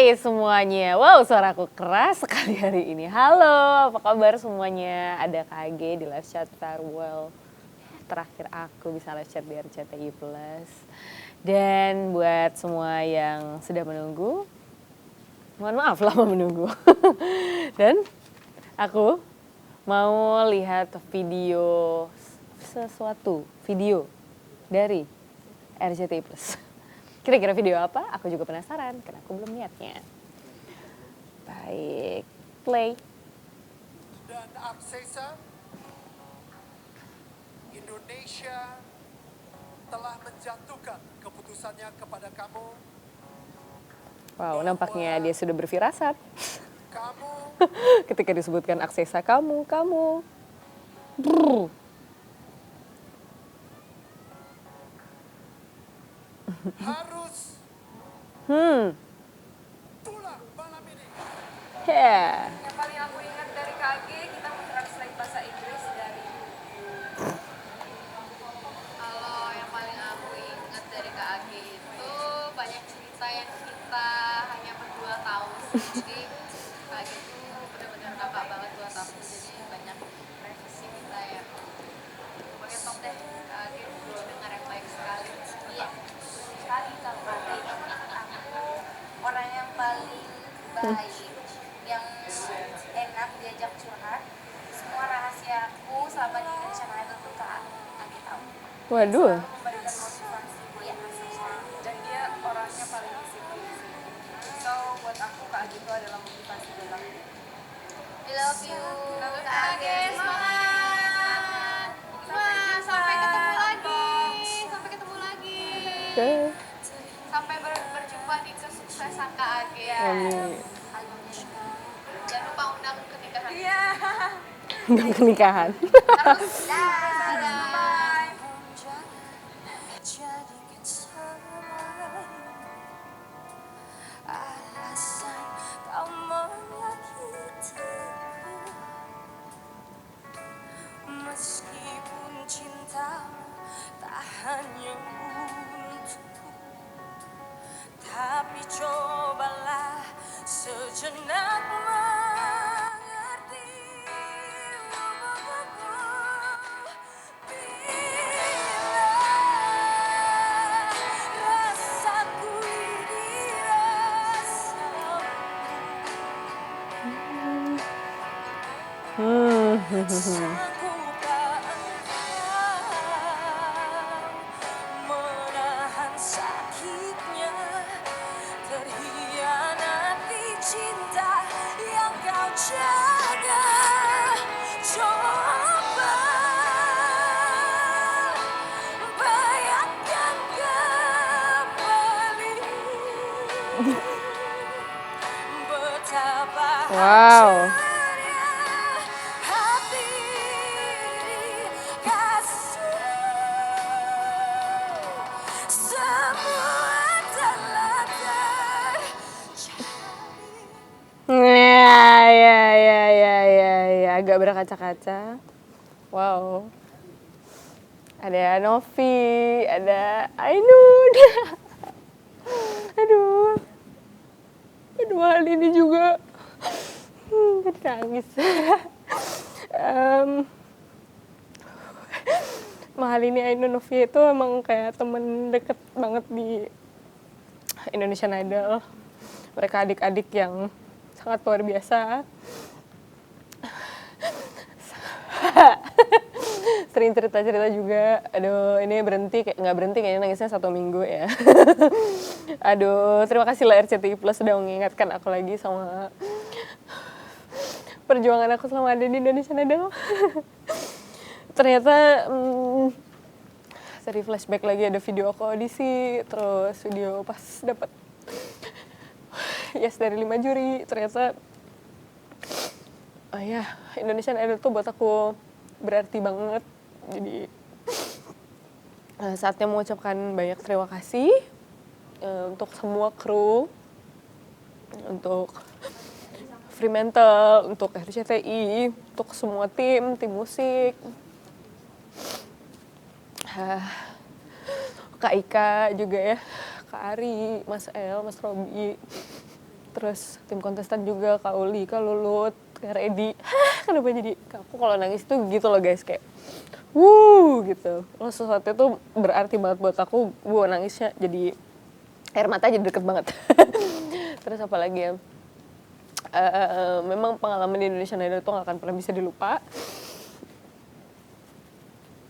Hai semuanya, wow suaraku keras sekali hari ini. Halo, apa kabar semuanya? Ada KG di live chat farewell. Terakhir aku bisa live chat di RCTI Plus. Dan buat semua yang sudah menunggu, mohon maaf lama menunggu. Dan aku mau lihat video dari RCTI Plus. Kira-kira video apa? Aku juga penasaran karena aku belum lihatnya. Baik, play. Dan Aksesa, Indonesia telah menjatuhkan keputusannya kepada kamu. Wow, nampaknya dia sudah berfirasat. Kamu Ketika disebutkan Aksesa, kamu. Brrr. harus pulang malam ini. Yeah. Yang paling aku ingat dari KG, kita mentranslate bahasa Inggris dari kalau yang paling aku ingat dari KG itu banyak cerita yang kita hanya berdua tahu. Jadi KG itu benar-benar kakak banget buat aku. Jadi banyak privasi kita ya. Pokoknya top deh, KG dulu dengar yang baik sekali. Iya, sekali kalau KG aku orang yang paling baik, yang enak diajak curhat. Semua rahasiaku selama di Indonesian Idol tuh Kak tahu. Waduh. Selalu memberikan motivasi buat aku. Dan dia orangnya paling disiplin. So buat aku Kak itu adalah motivasi buat aku. I love you. Kak Age, semangat. Sampai ketemu lagi. Okay. Sampai berjumpa di kesuksesan Kak Age ya. Amin. Jangan lupa undang ke nikahan. Iya. Undang ke nikahan. Terus, dadah. Jadikan semua alasan kau menyakitiku, meskipun cintamu tak hanya untukku, tapi cobalah sejenak mengerti. Bila rasaku ini rasamu, sanggupkah engkau menahan sakitnya, terhianati cinta yang kau jaga. Coba bayangkan kembali betapa Wow. hancurnya hati kasih. Semua telah terjadi. Ya, agak berkaca-kaca. Wow. Ada Novi, ada Ainun. Aduh. Hal ini juga. Jadi nangis. Mahal ini Ainun Novi itu emang kayak temen deket banget di Indonesian Idol. Mereka adik-adik yang sangat luar biasa. Sering cerita-cerita juga. Aduh, ini nggak berhenti kayaknya nangisnya 1 minggu ya. Aduh, terima kasih lah RCTI Plus sudah mengingatkan aku lagi sama perjuangan aku selama ada di Indonesia Idol. Ternyata dari flashback lagi ada video aku audisi, terus video pas dapat yes dari 5 juri. Ternyata Indonesian Idol tuh buat aku berarti banget. Jadi saatnya mengucapkan banyak terima kasih untuk semua kru, untuk Fremantle, untuk RCTI, untuk semua tim musik, Kak Ika juga ya, Kak Ari, Mas El, Mas Robi, Terus tim kontestan juga, Kak Uli, Kak Lulut, Kak Redi. Kenapa jadi aku kalau nangis tuh gitu loh guys, kayak gitu. Loh, sesuatu itu berarti banget buat aku. Gue nangisnya jadi air mata jadi deket banget. Terus apa lagi ya? Memang pengalaman di Indonesian Idol itu gak akan pernah bisa dilupa.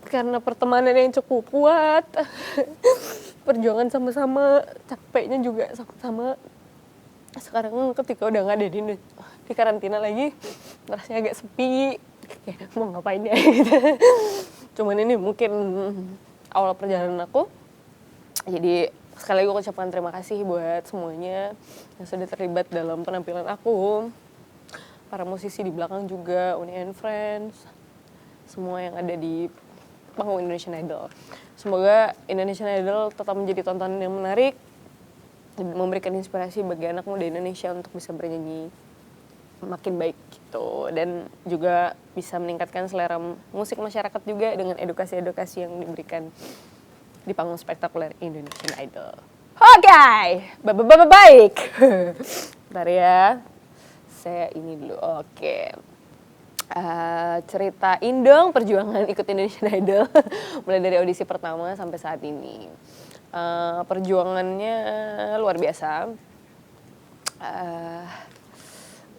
Karena pertemanan yang cukup kuat. Perjuangan sama-sama, capeknya juga sama-sama. Sekarang ketika udah gak ada di karantina lagi, rasanya agak sepi. Kayak mau ngapain ya gitu. Cuman ini mungkin awal perjalanan aku. Jadi sekali lagi aku ucapkan terima kasih buat semuanya yang sudah terlibat dalam penampilan aku. Para musisi di belakang juga, Uni and Friends. Semua yang ada di panggung Indonesian Idol. Semoga Indonesian Idol tetap menjadi tontonan yang menarik dan memberikan inspirasi bagi anak muda Indonesia untuk bisa bernyanyi makin baik gitu, dan juga bisa meningkatkan selera musik masyarakat juga dengan edukasi-edukasi yang diberikan di panggung spektakuler Indonesian Idol. Oke, baik. Bentar ya, saya ini dulu. Oke. Ceritain dong perjuangan ikut Indonesian Idol mulai dari audisi pertama sampai saat ini. Perjuangannya luar biasa.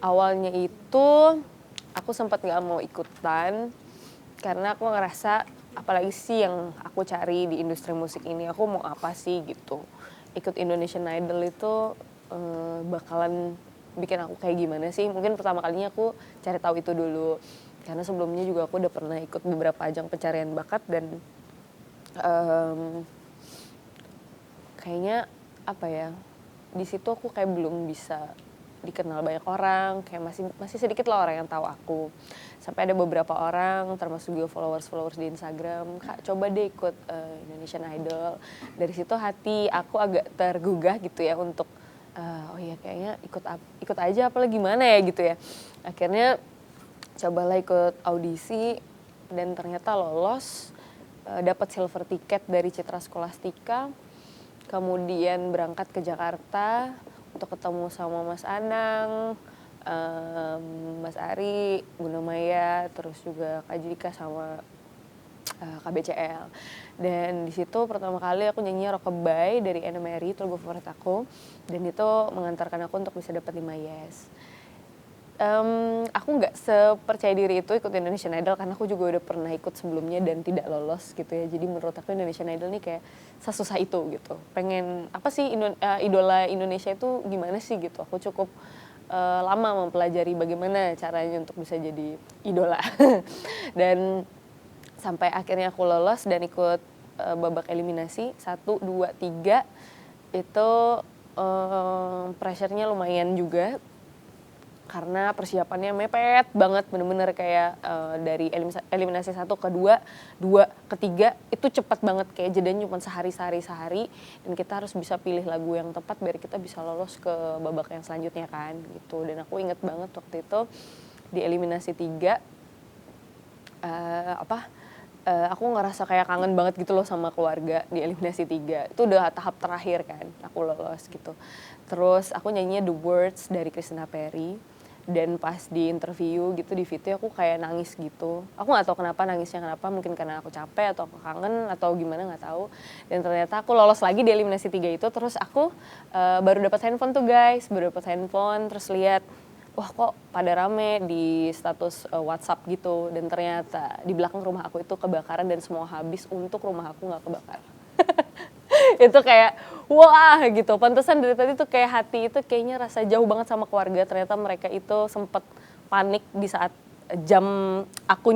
Awalnya itu aku sempat gak mau ikutan karena aku ngerasa apalagi sih yang aku cari di industri musik ini, aku mau apa sih gitu. Ikut Indonesian Idol itu bakalan bikin aku kayak gimana sih. Mungkin pertama kalinya aku cari tahu itu dulu. Karena sebelumnya juga aku udah pernah ikut beberapa ajang pencarian bakat dan kayaknya apa ya, di situ aku kayak belum bisa dikenal banyak orang, kayak masih sedikit lah orang yang tahu aku. Sampai ada beberapa orang, termasuk juga followers di Instagram, Kak coba deh ikut Indonesian Idol. Dari situ hati aku agak tergugah gitu ya untuk, oh iya kayaknya ikut aja apalah gimana ya gitu ya. Akhirnya cobalah ikut audisi dan ternyata lolos, dapat silver ticket dari Citra Scholastika. Kemudian berangkat ke Jakarta untuk ketemu sama Mas Anang, Mas Ari, Bunda Maya, terus juga Kak Jika sama KBCL. Dan di situ pertama kali aku nyanyi Rockabye dari Ena Mary, itu lagu favorit aku. Dan itu mengantarkan aku untuk bisa dapat 5 yes. Aku nggak sepercaya diri itu ikut Indonesian Idol karena aku juga udah pernah ikut sebelumnya dan tidak lolos gitu ya. Jadi menurut aku Indonesian Idol nih kayak sesusah itu gitu. Pengen apa sih idola Indonesia itu gimana sih gitu. Aku cukup lama mempelajari bagaimana caranya untuk bisa jadi idola. Dan sampai akhirnya aku lolos dan ikut babak eliminasi 1, 2, 3 itu pressure-nya lumayan juga. Karena persiapannya mepet banget, bener-bener kayak dari eliminasi 1 ke 2 ke 3 itu cepat banget, kayak jedanya cuma sehari. Dan kita harus bisa pilih lagu yang tepat biar kita bisa lolos ke babak yang selanjutnya kan gitu. Dan aku inget banget waktu itu di eliminasi 3 aku ngerasa kayak kangen banget gitu loh sama keluarga di eliminasi 3. Itu udah tahap terakhir kan, aku lolos gitu. Terus aku nyanyinya The Words dari Christina Perri. Dan pas di interview gitu di VT aku kayak nangis gitu. Aku gak tahu kenapa nangisnya, mungkin karena aku capek atau aku kangen atau gimana gak tahu. Dan ternyata aku lolos lagi di eliminasi 3 itu. Terus aku baru dapat handphone tuh guys, terus lihat wah kok pada rame di status WhatsApp gitu. Dan ternyata di belakang rumah aku itu kebakaran dan semua habis untuk rumah aku gak kebakar. Itu kayak wah gitu, pantesan dari tadi tuh kayak hati itu kayaknya rasa jauh banget sama keluarga. Ternyata mereka itu sempet panik di saat jam aku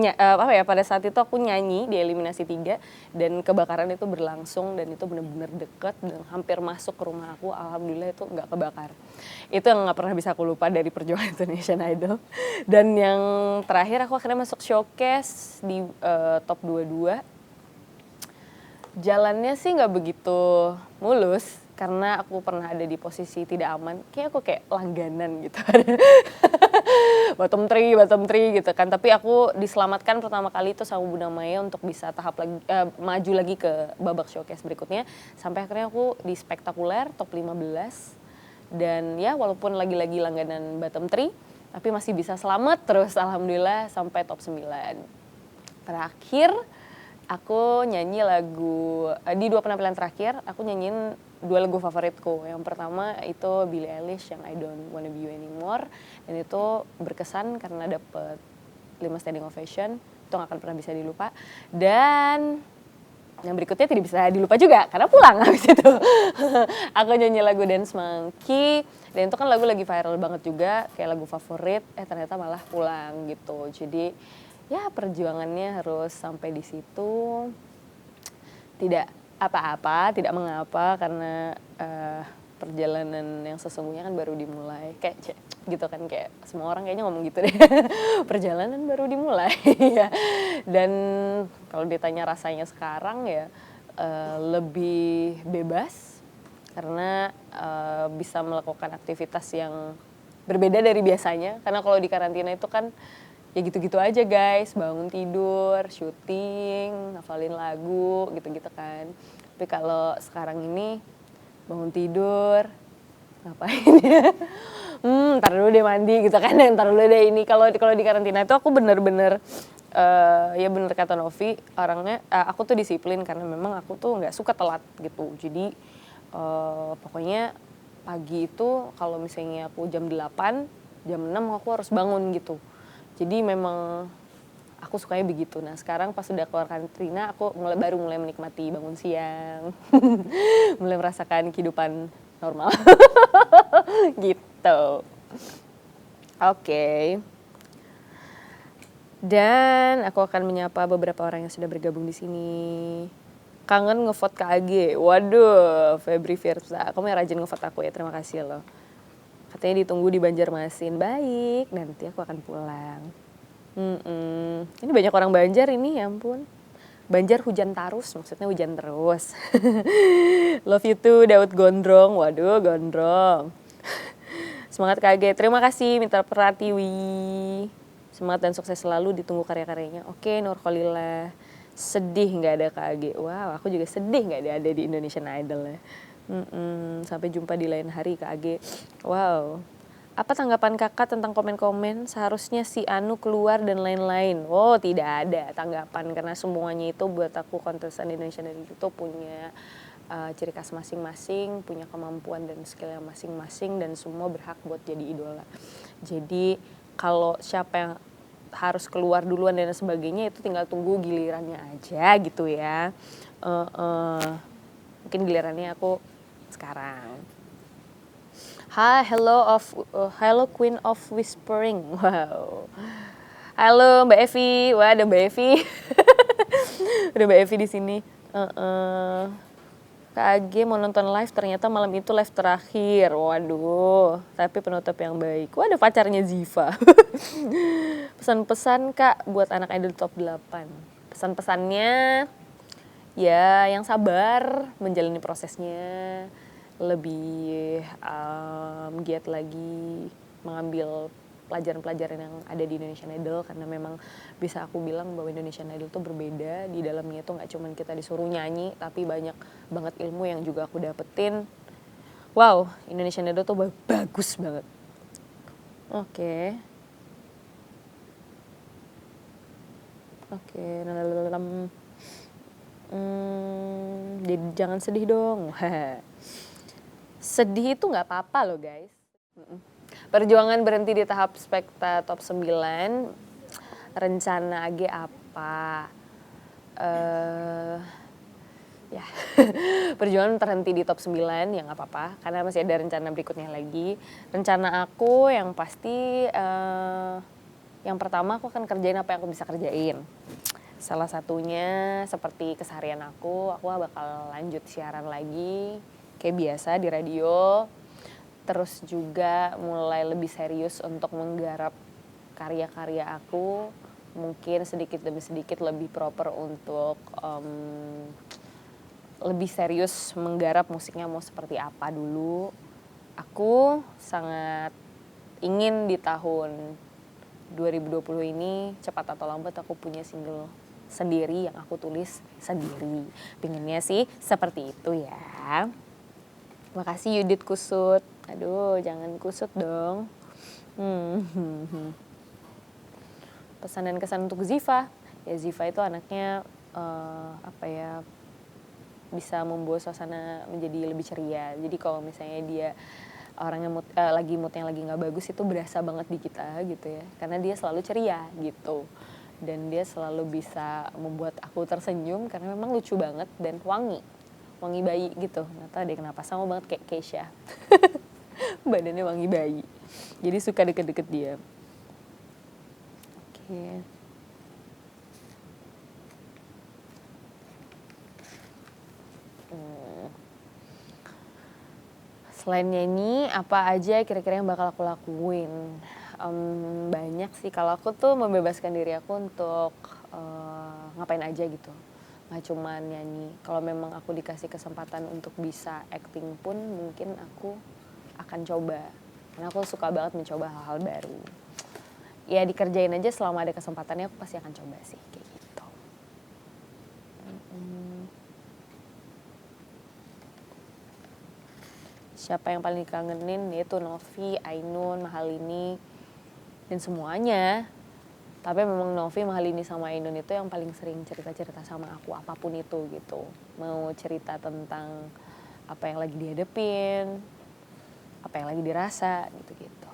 pada saat itu aku nyanyi di eliminasi 3 dan kebakaran itu berlangsung dan itu benar-benar deket dan hampir masuk ke rumah aku. Alhamdulillah itu nggak kebakar. Itu yang nggak pernah bisa aku lupa dari perjuangan Indonesian Idol. Dan yang terakhir aku akhirnya masuk showcase di top 22. Jalannya sih nggak begitu mulus karena aku pernah ada di posisi tidak aman. Kayak aku kayak langganan gitu. bottom 3 gitu kan. Tapi aku diselamatkan pertama kali itu sama Bunda Maya untuk bisa maju lagi ke babak showcase berikutnya. Sampai akhirnya aku di spektakuler top 15 Dan ya walaupun lagi-lagi langganan bottom 3, tapi masih bisa selamat terus alhamdulillah sampai top 9. Terakhir aku nyanyi lagu, di 2 penampilan terakhir aku nyanyiin 2 lagu favoritku. Yang pertama itu Billie Eilish yang I Don't Wanna Be You Anymore. Dan itu berkesan karena dapet 5 standing ovation. Itu gak akan pernah bisa dilupa. Dan yang berikutnya tidak bisa dilupa juga karena pulang habis itu. Aku nyanyi lagu Dance Monkey. Dan itu kan lagu lagi viral banget juga. Kayak lagu favorit, ternyata malah pulang gitu. Jadi ya perjuangannya harus sampai di situ. Tidak apa-apa, tidak mengapa karena perjalanan yang sesungguhnya kan baru dimulai. Kayak gitu kan, kayak semua orang kayaknya ngomong gitu deh. Perjalanan baru dimulai. Dan kalau ditanya rasanya sekarang ya lebih bebas karena bisa melakukan aktivitas yang berbeda dari biasanya. Karena kalau di karantina itu kan ya gitu-gitu aja guys, bangun tidur, syuting, hafalin lagu, gitu-gitu kan. Tapi kalau sekarang ini bangun tidur, ngapain ya? Ntar dulu deh mandi gitu kan, ntar dulu deh ini. Kalau di karantina itu aku bener-bener, ya bener kata Novi, orangnya, aku tuh disiplin karena memang aku tuh nggak suka telat gitu. Jadi pokoknya pagi itu kalau misalnya aku jam 8, jam 6 aku harus bangun gitu. Jadi memang aku sukanya begitu. Nah sekarang pas udah keluar karantina aku baru mulai menikmati bangun siang. Mulai merasakan kehidupan normal. Gitu. Oke. Dan aku akan menyapa beberapa orang yang sudah bergabung di sini. Kangen ngevote KAG. Waduh, Febri Firsa. Kamu yang rajin ngevote aku ya, terima kasih loh. Katanya ditunggu di Banjarmasin. Baik, nanti aku akan pulang. Ini banyak orang Banjar ini, ya ampun. Banjar hujan tarus, maksudnya hujan terus. Love you too, Daud Gondrong. Waduh, Gondrong. Semangat KG, terima kasih Mitra Pratiwi. Semangat dan sukses selalu, ditunggu karya-karyanya. Oke, Nur Kholillah. Sedih gak ada KG. Wow, aku juga sedih gak ada di Indonesian Idol ya. Sampai jumpa di lain hari KG. Wow. Apa tanggapan kakak tentang komen-komen seharusnya si Anu keluar dan lain-lain? Oh, tidak ada tanggapan karena semuanya itu buat aku kontestan Indonesian Idol itu punya ciri khas masing-masing, punya kemampuan dan skill yang masing-masing dan semua berhak buat jadi idola. Jadi kalau siapa yang harus keluar duluan dan sebagainya itu tinggal tunggu gilirannya aja gitu ya. Mungkin gilirannya aku sekarang. Hi, hello Queen of Whispering. Wow. Halo Mbak Evi. Wah, ada Mbak Evi. Udah Mbak Evi di sini. KAG mau nonton live, ternyata malam itu live terakhir. Waduh, tapi penutup yang baik. Wah, ada pacarnya Ziva. Pesan-pesan Kak buat anak idol top 8. Pesan-pesannya ya yang sabar menjalani prosesnya, lebih giat lagi mengambil pelajaran-pelajaran yang ada di Indonesian Idol karena memang bisa aku bilang bahwa Indonesian Idol tuh berbeda. Di dalamnya itu nggak cuma kita disuruh nyanyi, tapi banyak banget ilmu yang juga aku dapetin. Wow, Indonesian Idol tuh bagus banget. Oke, jadi jangan sedih dong. Sedih itu nggak apa-apa loh guys. Perjuangan berhenti di tahap spekta top 9. Rencana AG apa? Ya, perjuangan terhenti di top 9 ya nggak apa-apa. Karena masih ada rencana berikutnya lagi. Rencana aku yang pasti, yang pertama aku akan kerjain apa yang aku bisa kerjain. Salah satunya seperti keseharian aku bakal lanjut siaran lagi kayak biasa di radio. Terus juga mulai lebih serius untuk menggarap karya-karya aku. Mungkin sedikit demi sedikit lebih proper untuk lebih serius menggarap musiknya mau seperti apa dulu. Aku sangat ingin di tahun 2020 ini cepat atau lambat aku punya single sendiri yang aku tulis sendiri. Pinginnya sih seperti itu ya. Makasih Yudit Kusut. Aduh, jangan kusut dong. Pesan dan kesan untuk Ziva. Ya Ziva itu anaknya bisa membawa suasana menjadi lebih ceria. Jadi kalau misalnya dia orangnya moodnya lagi nggak bagus, itu berasa banget di kita gitu ya. Karena dia selalu ceria gitu. Dan dia selalu bisa membuat aku tersenyum karena memang lucu banget dan wangi bayi gitu. Nggak tahu deh kenapa, sama banget kayak Keisha. Badannya wangi bayi, jadi suka deket-deket dia. Oke. Selain nyanyi, apa aja kira-kira yang bakal aku lakuin? Banyak sih. Kalau aku tuh membebaskan diri aku untuk ngapain aja gitu. Nggak cuma nyanyi. Kalau memang aku dikasih kesempatan untuk bisa acting pun, mungkin aku akan coba. Karena aku suka banget mencoba hal-hal baru. Ya dikerjain aja selama ada kesempatannya, aku pasti akan coba sih kayak gitu. Siapa yang paling dikangenin? Yaitu Novi, Ainun, Mahalini, dan semuanya. Tapi memang Novi, Mahalini, sama Ainun itu yang paling sering cerita-cerita sama aku, apapun itu gitu. Mau cerita tentang apa yang lagi dihadapin, apa yang lagi dirasa gitu-gitu.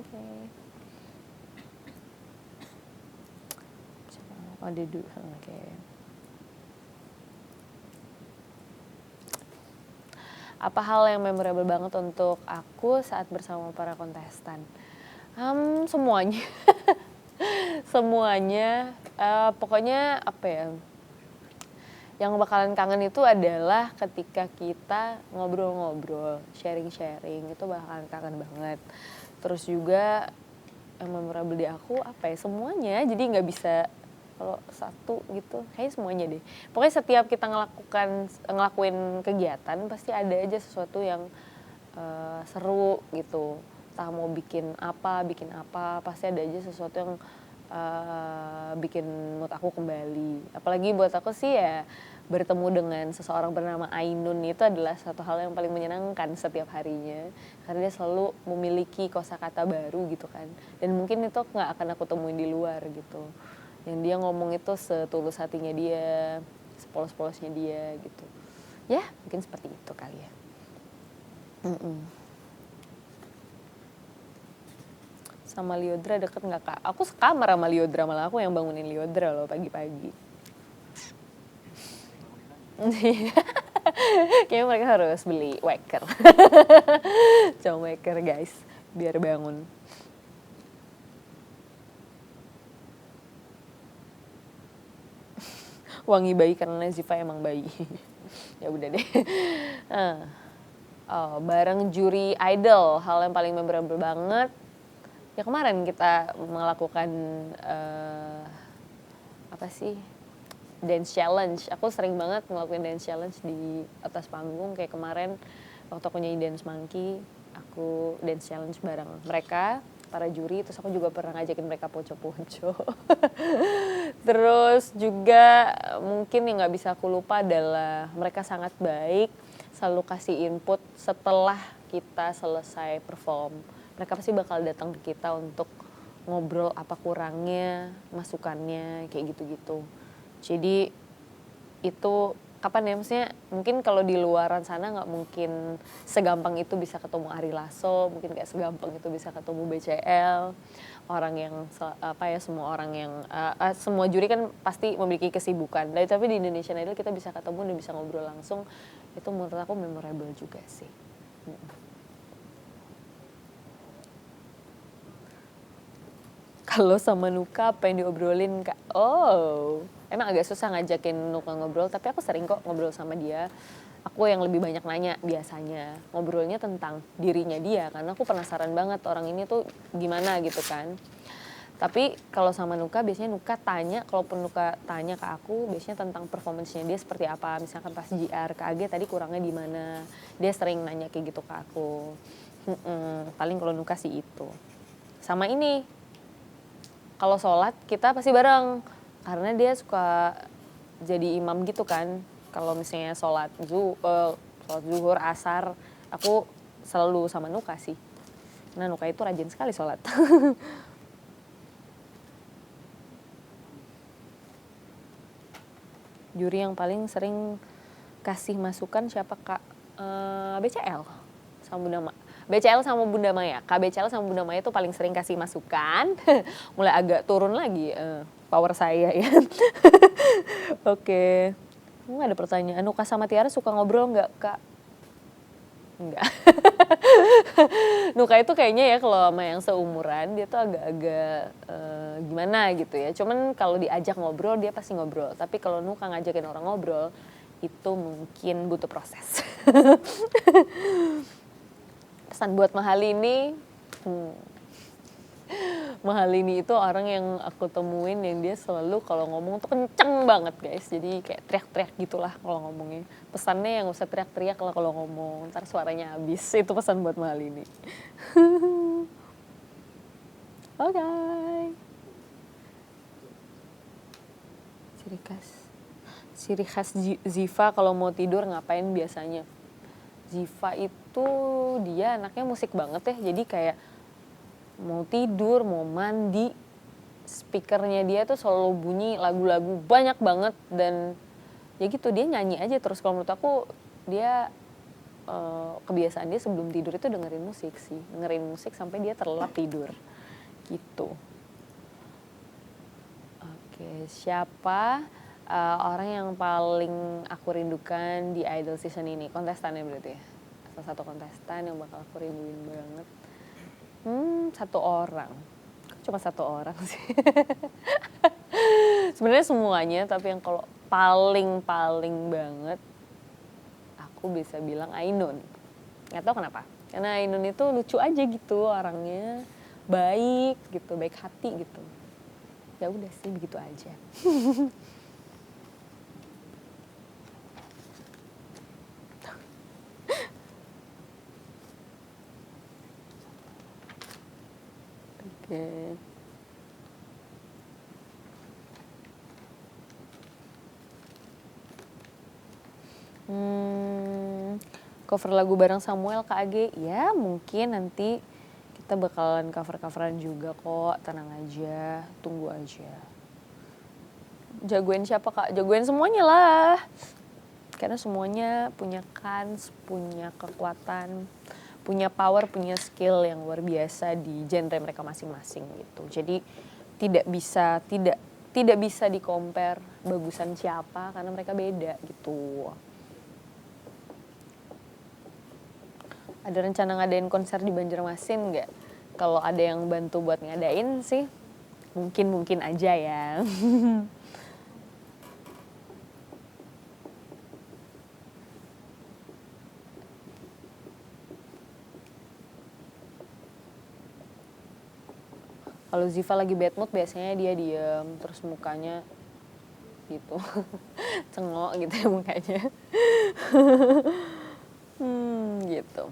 Oke. Oh, Dedu. Oke. Apa hal yang memorable banget untuk aku saat bersama para kontestan? Semuanya. Semuanya. Pokoknya apa ya, yang bakalan kangen itu adalah ketika kita ngobrol-ngobrol, sharing-sharing, itu bakalan kangen banget. Terus juga yang memorable di aku apa ya, semuanya. Jadi nggak bisa kalau satu gitu, kayaknya semuanya deh. Pokoknya setiap kita ngelakuin kegiatan pasti ada aja sesuatu yang seru gitu. Entah mau bikin apa, pasti ada aja sesuatu yang bikin mood aku kembali. Apalagi buat aku sih ya, bertemu dengan seseorang bernama Ainun itu adalah satu hal yang paling menyenangkan setiap harinya. Karena dia selalu memiliki kosakata baru gitu kan. Dan mungkin itu nggak akan aku temuin di luar gitu. Yang dia ngomong itu setulus hatinya dia, sepolos-polosnya dia gitu. Ya mungkin seperti itu kali ya. Sama Liodra deket gak Kak? Aku sekamar sama Liodra, malah aku yang bangunin Liodra loh pagi-pagi. Kayaknya mereka harus beli waker. Coba waker guys, biar bangun. Wangi bayi karena Ziva emang bayi. Ya udah deh. Bareng juri idol, hal yang paling memorable banget. Ya kemarin kita melakukan dance challenge. Aku sering banget ngelakuin dance challenge di atas panggung. Kayak kemarin waktu aku nyanyi Dance Monkey, aku dance challenge bareng mereka, para juri. Terus aku juga pernah ngajakin mereka poco-poco. Terus juga mungkin yang gak bisa aku lupa adalah mereka sangat baik, selalu kasih input setelah kita selesai perform. Mereka pasti bakal datang ke kita untuk ngobrol apa kurangnya, masukannya, kayak gitu-gitu. Jadi itu kapan ya, maksudnya mungkin kalau di luaran sana nggak mungkin segampang itu bisa ketemu Ari Lasso, mungkin kayak segampang itu bisa ketemu BCL, orang yang semua orang yang semua juri kan pasti memiliki kesibukan. Tapi di Indonesian Idol kita bisa ketemu dan bisa ngobrol langsung, itu menurut aku memorable juga sih. Kalau sama Nuka apa yang diobrolin Kak? Oh, emang agak susah ngajakin Nuka ngobrol, tapi aku sering kok ngobrol sama dia. Aku yang lebih banyak nanya biasanya. Ngobrolnya tentang dirinya dia, karena aku penasaran banget orang ini tuh gimana gitu kan. Tapi kalau sama Nuka, biasanya Nuka tanya, kalaupun Nuka tanya ke aku, biasanya tentang performance-nya dia seperti apa. Misalkan pas JR, Kak Age tadi kurangnya di mana. Dia sering nanya kayak gitu ke aku. Paling kalau Nuka sih itu. Sama ini, kalau sholat kita pasti bareng. Karena dia suka jadi imam gitu kan. Kalau misalnya sholat zuhur, asar, aku selalu sama Nuka sih. Nah Nuka itu rajin sekali sholat. Juri yang paling sering kasih masukan siapa Kak? BCL sama Bunda Maya. BCL sama Bunda Maya. Kak BCL sama Bunda Maya itu paling sering kasih masukan. Mulai agak turun lagi power saya ya. Oke. Ada pertanyaan, Nuka sama Tiara suka ngobrol nggak Kak? Enggak. Nuka itu kayaknya ya kalau sama yang seumuran dia tuh agak-agak gimana gitu ya. Cuman kalau diajak ngobrol dia pasti ngobrol. Tapi kalau Nuka ngajakin orang ngobrol itu mungkin butuh proses. Pesan buat Mahalini. Mahalini itu orang yang aku temuin yang dia selalu kalau ngomong tuh kenceng banget guys. Jadi kayak teriak-teriak gitulah kalau ngomongnya. Pesannya yang usah teriak-teriak lah kalau ngomong. Ntar suaranya habis. Itu pesan buat Mahalini. Oke. Ciri khas Ziva kalau mau tidur ngapain biasanya? Ziva itu dia anaknya musik banget ya. Jadi kayak mau tidur, mau mandi, speakernya dia tuh selalu bunyi lagu-lagu banyak banget. Dan ya gitu dia nyanyi aja terus. Kalau menurut aku dia kebiasaan dia sebelum tidur itu dengerin musik sih. Dengerin musik sampai dia terlelap tidur gitu. Oke, siapa orang yang paling aku rindukan di Idol season ini? Kontestannya berarti ya? Salah satu kontestan yang bakal aku rinduin banget. Satu orang. Cuma satu orang sih. Sebenarnya semuanya, tapi yang kalau paling banget aku bisa bilang Ainun. Nggak tahu kenapa. Karena Ainun itu lucu aja gitu orangnya, baik gitu, baik hati gitu. Ya udah sih begitu aja. Oke. Cover lagu bareng Samuel KAG, ya mungkin nanti kita bakalan cover-coveran juga kok, tenang aja, tunggu aja. Jagoin siapa Kak? Jagoin semuanya lah. Karena semuanya punya kans, punya kekuatan, punya power, punya skill yang luar biasa di genre mereka masing-masing gitu. Jadi tidak bisa di-compare bagusan siapa karena mereka beda gitu. Ada rencana ngadain konser di Banjarmasin nggak? Kalau ada yang bantu buat ngadain sih, mungkin aja ya. Kalau Ziva lagi bad mood biasanya dia diem, terus mukanya gitu, cengok gitu ya mukanya. Gitu.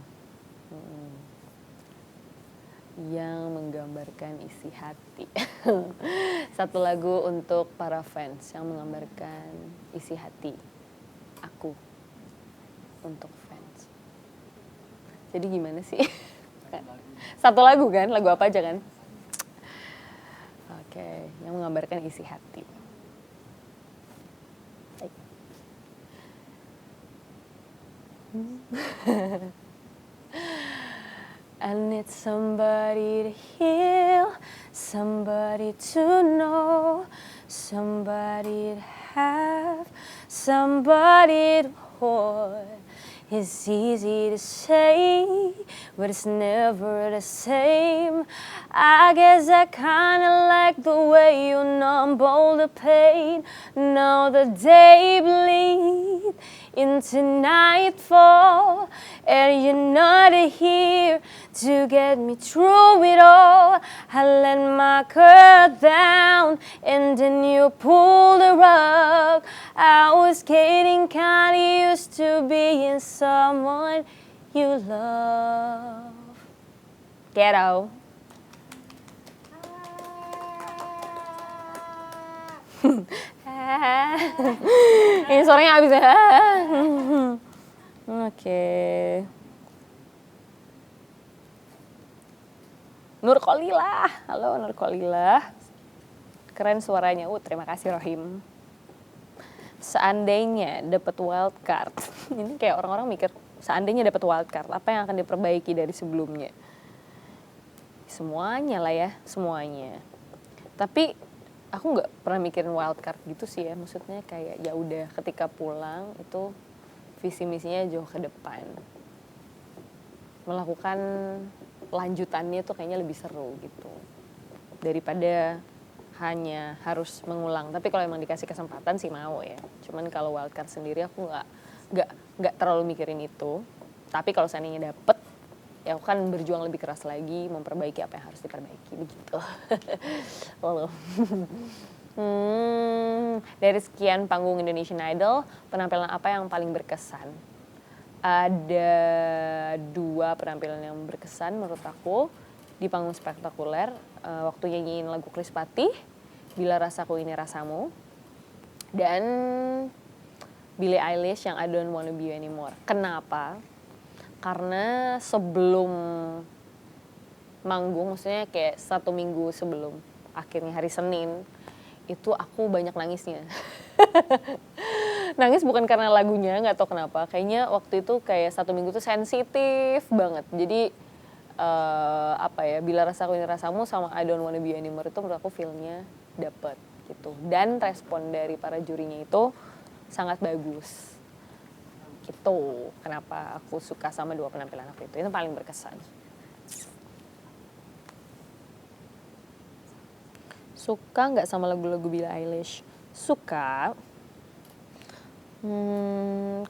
Yang menggambarkan isi hati. Satu lagu untuk para fans yang menggambarkan isi hati aku untuk fans. Jadi gimana sih? Satu lagu kan? Lagu apa aja kan? Oke, yang menggambarkan isi hati. I need somebody to heal, somebody to know, somebody to have, somebody to hold. It's easy to say, but it's never the same. I guess I kinda like the way you numb all the pain. Now the day bleed into nightfall, and you're not here to get me through it all. I let my guard down, and then you pulled the rug. I was getting kinda used to being someone you love. Ghetto. Ini suaranya habis ya. Oke. Nur Kholilah. Halo Nur Kholilah. Keren suaranya. Terima kasih Rohim. Seandainya dapat wild card. Ini kayak orang-orang mikir, seandainya dapat wild card, apa yang akan diperbaiki dari sebelumnya? Semuanya lah ya, semuanya. Tapi aku nggak pernah mikirin wild card gitu sih ya. Maksudnya kayak ya udah ketika pulang itu visi misinya jauh ke depan. Melakukan lanjutannya tuh kayaknya lebih seru gitu. Daripada hanya harus mengulang. Tapi kalau emang dikasih kesempatan sih mau ya. Cuman kalau wildcard sendiri aku nggak terlalu mikirin itu. Tapi kalau seandainya dapet, ya aku kan berjuang lebih keras lagi, memperbaiki apa yang harus diperbaiki begitu. Walau. Dari sekian panggung Indonesian Idol, penampilan apa yang paling berkesan? Ada 2 penampilan yang berkesan menurut aku di panggung spektakuler. Waktu nyanyiin lagu Krispatih, Bila Rasaku Ini Rasamu, dan Billie Eilish yang I Don't Wanna Be You Anymore. Kenapa? Karena sebelum manggung, maksudnya kayak 1 minggu sebelum akhirnya hari Senin, itu aku banyak nangisnya. Nangis bukan karena lagunya, nggak tahu kenapa. Kayaknya waktu itu kayak 1 minggu tuh sensitif banget. Jadi Bila Rasaku Ini Rasamu sama I Don't Wanna Be You Anymore itu menurut aku feel-nya dapet gitu. Dan respon dari para jurinya itu sangat bagus. Gitu. Kenapa aku suka sama 2 penampilan aku itu. Itu paling berkesan. Suka nggak sama lagu-lagu Billie Eilish? Suka.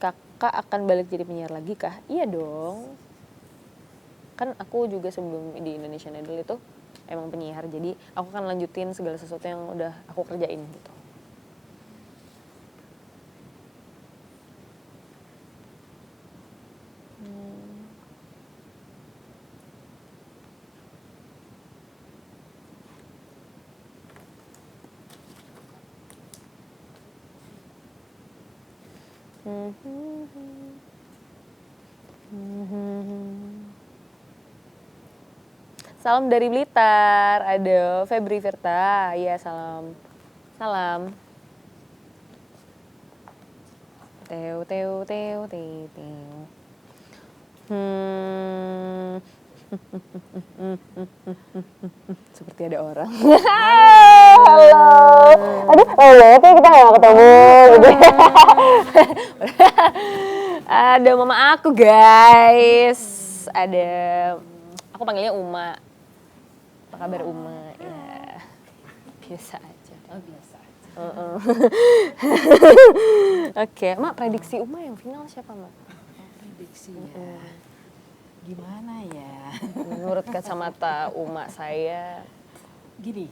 Kakak akan balik jadi penyiar lagi kah? Iya dong. Kan aku juga sebelum di Indonesian Idol itu emang penyiar, jadi aku kan lanjutin segala sesuatu yang udah aku kerjain gitu. Salam dari Blitar, ada Febri Firta, iya salam. Salam. Teo. Seperti ada orang. Halo. Aduh, tapi kita gak ketemu gitu. Ada mama aku guys. Ada, aku panggilnya Uma. Apa kabar Uma? Ya, biasa aja. Oh biasa aja. Oke, Mak prediksi Uma yang final siapa Mak? Prediksinya gimana ya? Menurut kacamata Uma saya Gini,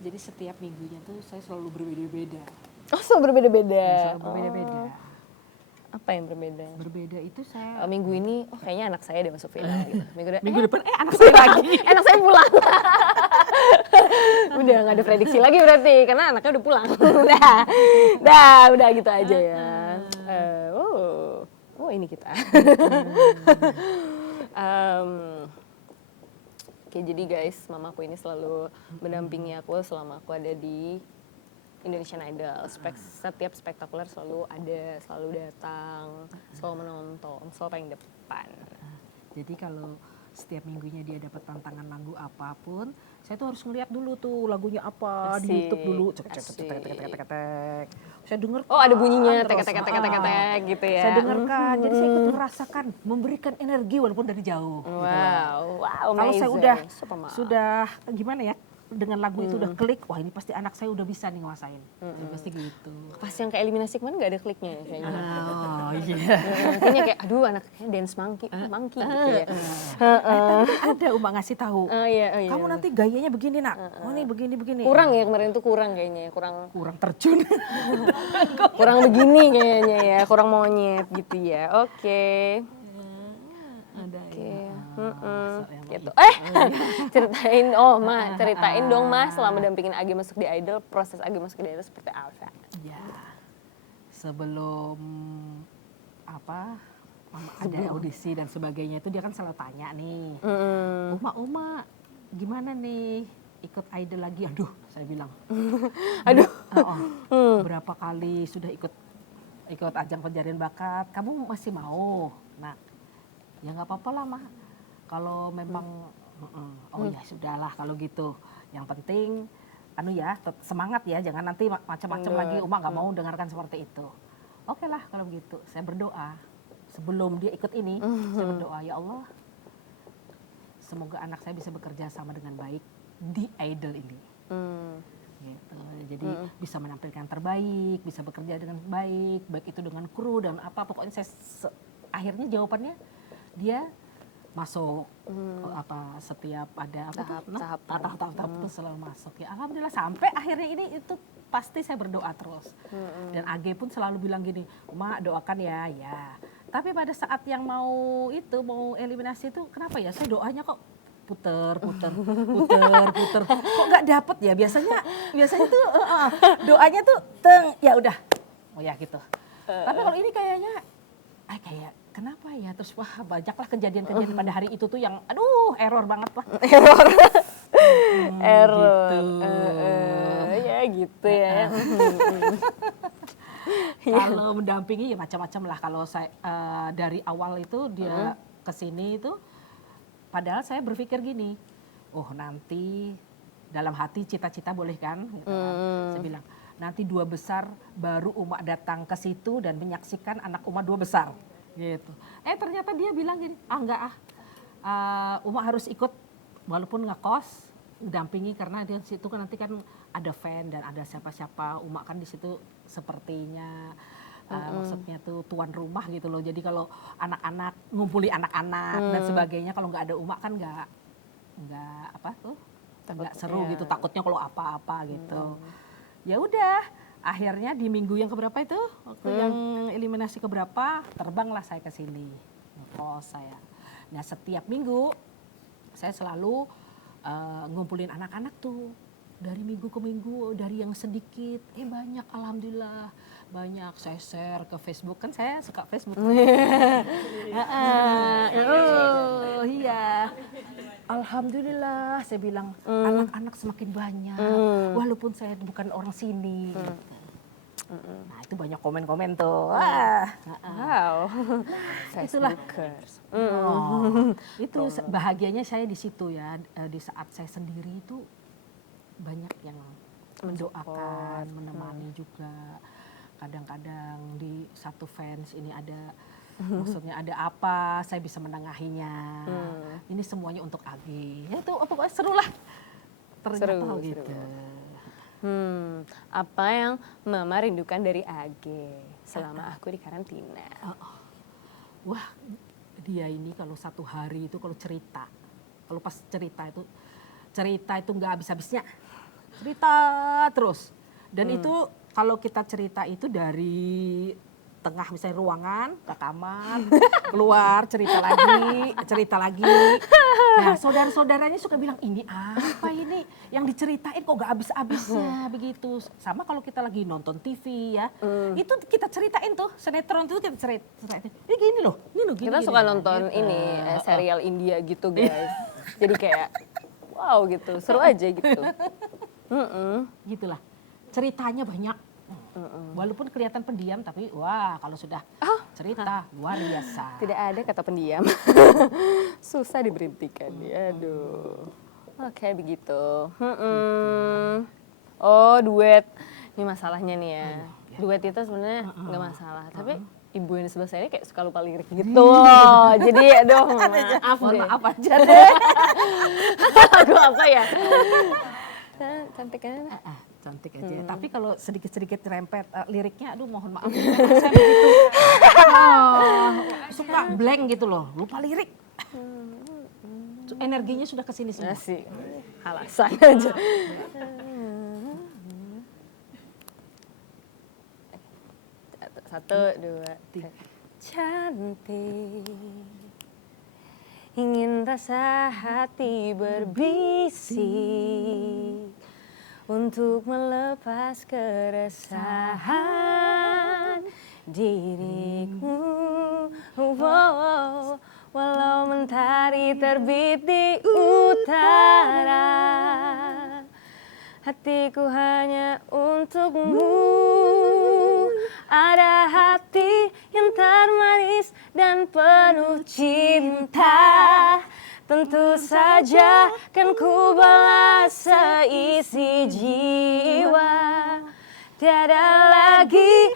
jadi setiap minggunya tuh saya selalu berbeda-beda. oh selalu berbeda-beda. Selalu berbeda-beda. Apa yang berbeda? Berbeda itu saya Minggu ini, kayaknya anak saya deh masuk final gitu. minggu depan anak saya lagi. Anak saya pulang. Udah gak ada prediksi lagi berarti, karena anaknya udah pulang. udah gitu aja ya. Oh ini kita. Oke, jadi guys, mamaku ini selalu mendampingi aku selama aku ada di Indonesian Idol. Setiap spektakuler selalu ada, selalu datang, selalu menonton, selalu paling depan. Jadi kalau setiap minggunya dia dapat tantangan lagu apapun, saya tuh harus ngeliat dulu tuh lagunya apa di YouTube dulu. Cek. Saya dengar. Oh ada bunyinya, terus, tek gitu ya. Saya dengarkan, jadi saya ikut merasakan, memberikan energi walaupun dari jauh. Wow, Kalau saya amazing. sudah gimana ya, dengan lagu itu udah klik, wah ini pasti anak saya udah bisa nih nguasain. Pasti gitu. Pas yang ke eliminasi kemarin gak ada kliknya ya kayaknya. Oh iya. Kayaknya kayak aduh anaknya dance monkey gitu ya. Tapi ada Uma ngasih tahu. Oh iya. Kamu nanti gayanya begini nak. Oh ini begini. Kurang ya kemarin tuh kurang kayaknya, kurang terjun. kurang begini kayaknya ya, kurang monyet gitu ya. Oke. Ada Gitu. Ceritain ceritain dong Mas selama dampingin Agi masuk di Idol, proses Agi masuk di Idol seperti apa? Ya. sebelum apa ada audisi dan sebagainya itu dia kan selalu tanya nih, Uma gimana nih ikut idol lagi? Aduh, saya bilang, Aduh. berapa kali sudah ikut ajang pencarian bakat, kamu masih mau? Nah, ya nggak apa-apa lah mah, kalau memang oh ya sudahlah kalau gitu, yang penting anu ya semangat ya, jangan nanti macam-macam lagi. Uma nggak mau dengarkan seperti itu. Oke lah kalau begitu, saya berdoa sebelum dia ikut ini, saya berdoa, ya Allah, semoga anak saya bisa bekerja sama dengan baik di idol ini. Gitu. Jadi bisa menampilkan terbaik, bisa bekerja dengan baik itu dengan kru dan apa, pokoknya saya akhirnya jawabannya dia masuk apa setiap ada apa tahap itu selalu masuk ya. Alhamdulillah sampai akhirnya ini itu pasti saya berdoa terus. Dan AG pun selalu bilang gini, Uma doakan ya, ya. Tapi pada saat yang mau eliminasi itu kenapa ya saya doanya kok puter kok nggak dapet ya, biasanya tuh doanya tuh ya udah oh ya gitu. Tapi kalau ini kayaknya kayak kenapa ya, terus wah banyaklah kejadian-kejadian pada hari itu tuh yang aduh error banget lah. Error. Gitu. Ya gitu ya. Kalau mendampingi ya macam-macam lah. Kalau saya dari awal itu dia kesini itu, padahal saya berpikir gini, oh nanti dalam hati cita-cita boleh kan? Gitu kan. Saya bilang nanti 2 besar baru Uma datang ke situ dan menyaksikan anak Uma 2 besar. Gitu. Ternyata dia bilang gini, enggak Uma harus ikut walaupun ngekos, dampingi karena di situ kan nanti kan ada fan dan ada siapa-siapa. Uma kan di situ sepertinya maksudnya tuh tuan rumah gitu loh. Jadi kalau anak-anak ngumpuli anak-anak dan sebagainya, kalau nggak ada Uma kan nggak apa tuh nggak seru gitu. Takutnya kalau apa-apa gitu. Ya udah, akhirnya di minggu yang keberapa itu waktu yang eliminasi keberapa terbanglah saya ke sini ngekos saya. Nah setiap minggu saya selalu ngumpulin anak-anak tuh dari minggu ke minggu, dari yang sedikit banyak, alhamdulillah banyak. Saya share ke Facebook, kan saya suka Facebook. Iya, alhamdulillah saya bilang anak-anak semakin banyak walaupun saya bukan orang sini. Nah itu banyak komen-komen tuh. Wow. Itulah. Itu bahagianya saya di situ ya. Di saat saya sendiri itu banyak yang mendoakan, menemani juga. Kadang-kadang di satu fans ini ada, maksudnya ada apa, saya bisa menengahinya. Ini semuanya untuk AG. Ya itu pokoknya seru lah. Ternyata gitu. Apa yang Mama rindukan dari AG selama aku di karantina? Wah, dia ini kalau satu hari itu kalau cerita, kalau pas cerita itu nggak habis-habisnya, cerita terus. Dan itu kalau kita cerita itu dari tengah misalnya ruangan ke kamar, keluar cerita lagi. Nah saudara-saudaranya suka bilang, ini apa ini yang diceritain kok gak habis-habisnya begitu. Sama kalau kita lagi nonton TV ya, itu kita ceritain tuh, sinetron itu kita ceritain. Ini gini loh, gini. Kita suka nonton ini serial India gitu guys. Jadi kayak wow gitu, seru aja gitu. Gitulah, ceritanya banyak. Walaupun kelihatan pendiam tapi wah kalau sudah cerita luar biasa. Tidak ada kata pendiam. Susah diberhentikan. Aduh. Oke begitu. Oh duet. Ini masalahnya nih ya. Duet itu sebenarnya nggak masalah. Tapi ibu yang di sebelah saya ini kayak suka lupa lirik gitu. Jadi aduh maaf deh. Maaf aja deh. Aduh apa ya. Cantik kan? Cantik aja. Tapi kalau sedikit-sedikit rempet liriknya, aduh mohon maaf. Saya begitu suka blank gitu loh, lupa lirik. Energinya sudah kesini semua. Asik. Alasan aja. Satu, dua, tiga. Cantik, ingin rasa hati berbisik untuk melepas keresahan diriku. Wow, walau mentari terbit di utara, hatiku hanya untukmu. Ada hati yang termanis dan penuh cinta, tentu saja kan ku balas seisi jiwa. Tiada lagi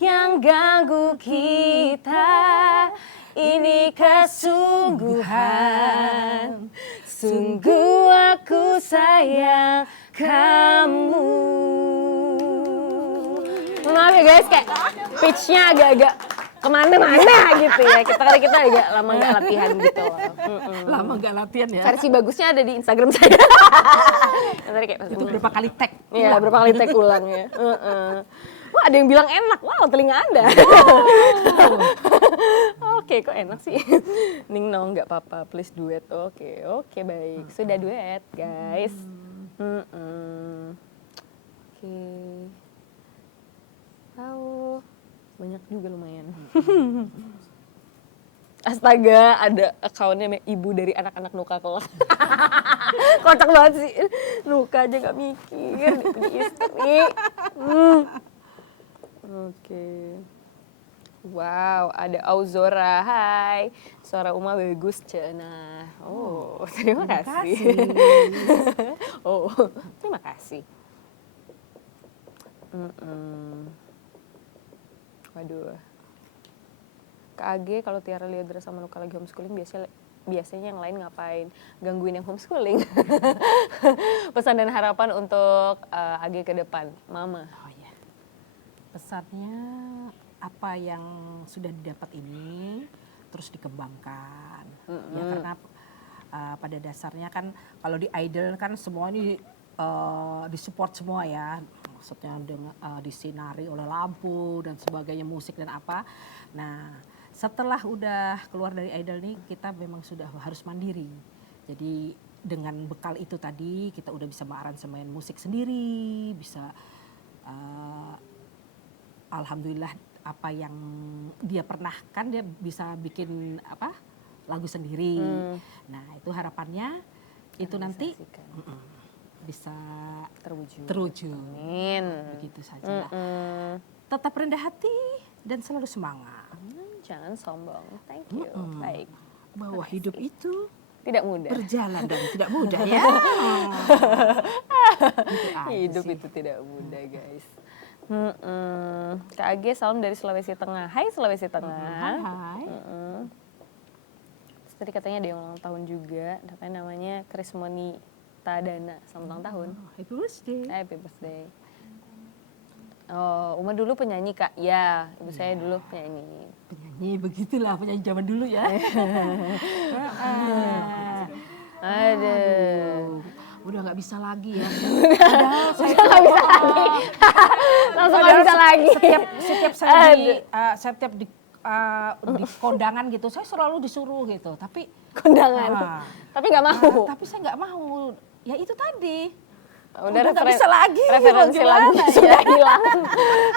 yang ganggu kita. Ini kesungguhan, sungguh aku sayang kamu. Maaf ya guys, kayak pitch-nya agak-agak kemana-mana gitu ya. Kita agak lama nggak latihan gitu. Lama nggak latihan ya. Versi bagusnya ada di Instagram saya. Tadi kayak Itu berapa kali tag? Iya, berapa kali tag ulang ya. Wah, ada yang bilang enak. Wow, telinga Anda. Oke, kok enak sih. Ning no, nggak apa-apa, please duet. Oke, baik. Sudah duet, guys. Oke. Wow, banyak juga lumayan. Astaga, ada akunnya ibu dari anak-anak Nuka kelak. Kocak banget sih. Nuka aja gak mikir, dia punya istri. Oke. Wow, ada Auzora. Hai, suara Uma bagus, Cena. Oh, terima kasih. Oh, terima kasih. Waduh. Kak Age, kalau Tiara Liadra sama Nuka lagi homeschooling, biasanya yang lain ngapain? Gangguin yang homeschooling. Pesan dan harapan untuk Age ke depan, Mama. Oh ya, pesannya apa yang sudah didapat ini terus dikembangkan. Ya karena pada dasarnya kan kalau di idol kan semua ini disupport semua ya. Maksudnya dengan disinari oleh lampu dan sebagainya, musik dan apa. Nah, setelah udah keluar dari idol nih, kita memang sudah harus mandiri. Jadi dengan bekal itu tadi kita udah bisa mengaransemen musik sendiri, bisa alhamdulillah apa yang dia pernah kan dia bisa bikin apa lagu sendiri. Nah, itu harapannya itu nanti bisa terwujud. Amin. Begitu saja lah. Tetap rendah hati dan selalu semangat. Jangan sombong. Thank you. Baik. Bahwa hidup itu Tidak mudah. berjalan dan tidak mudah ya. Hidup itu tidak mudah, guys. Kak Age, salam dari Sulawesi Tengah. Hai Sulawesi Tengah. Hai. Terus tadi katanya ada yang ulang tahun juga. Namanya Krismoni Tadana. Selamat ulang tahun. Happy birthday. Happy birthday. Oh, Uma dulu penyanyi, Kak. Ya, ibu saya dulu penyanyi. Penyanyi begitulah, penyanyi zaman dulu ya. Aduh. Udah nggak bisa lagi ya. Udah nggak bisa lagi. Langsung nggak bisa lagi. Setiap saya di kondangan gitu, saya selalu disuruh gitu. Tapi Kondangan. Tapi nggak mau. tapi saya nggak mau. Ya itu tadi. Udah nggak bisa lagi. Referensi Gimana lagu sudah hilang.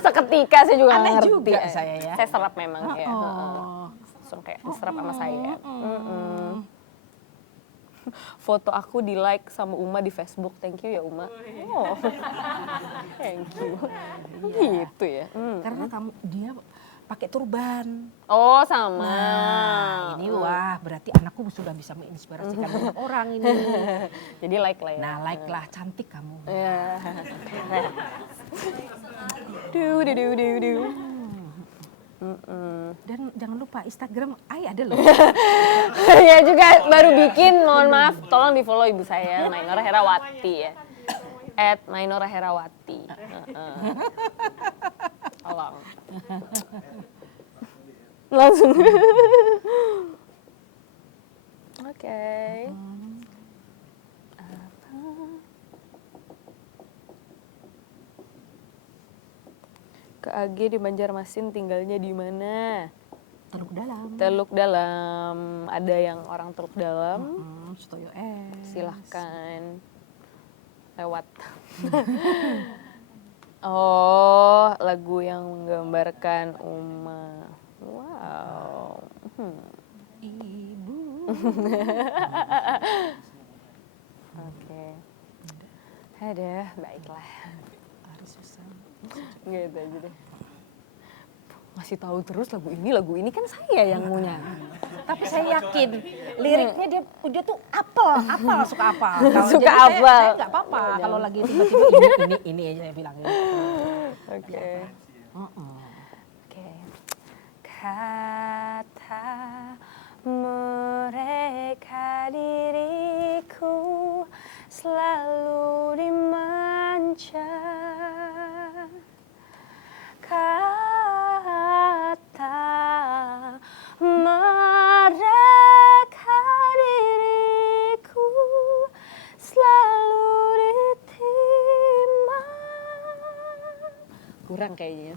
Seketika saya juga nggak Aneh ngerti. juga saya ya. Saya serap memang ya. Oh. Langsung kayak diserap sama saya. Foto aku di like sama Uma di Facebook. Thank you ya Uma. Oh. Thank you. Gitu ya. Karena dia pakai turban. Oh sama. Nah, ini wah berarti anakku sudah bisa menginspirasikan banyak orang ini. Jadi like lah ya. Nah, like lah, cantik kamu. Ya. Du. Dan jangan lupa Instagram Ai ada loh. Ya juga baru bikin, mohon maaf, tolong di follow ibu saya, Mainora Herawati ya. @Mainora Herawati. Tolong. Langsung. Oke. Kak Age di Banjarmasin tinggalnya di mana? Teluk Dalam. Teluk Dalam. Ada yang orang Teluk Dalam? Sutoyo Silahkan lewat. Oh, lagu yang kabarkan Uma? Wow. Ibu. Oke. Aduh, baiklah. Hari susah. Gitu aja deh. Masih tahu terus lagu ini kan saya yang mau nyanyi. Tapi saya yakin liriknya dia tuh apel suka apel. Suka Jadi apel. Saya nggak apa-apa kalau lagi tiba-tiba ini aja saya bilang. Oke. Oke. Kata mereka diriku selalu dimanja. Kata mereka diriku selalu ditimbang. Kurang kayaknya.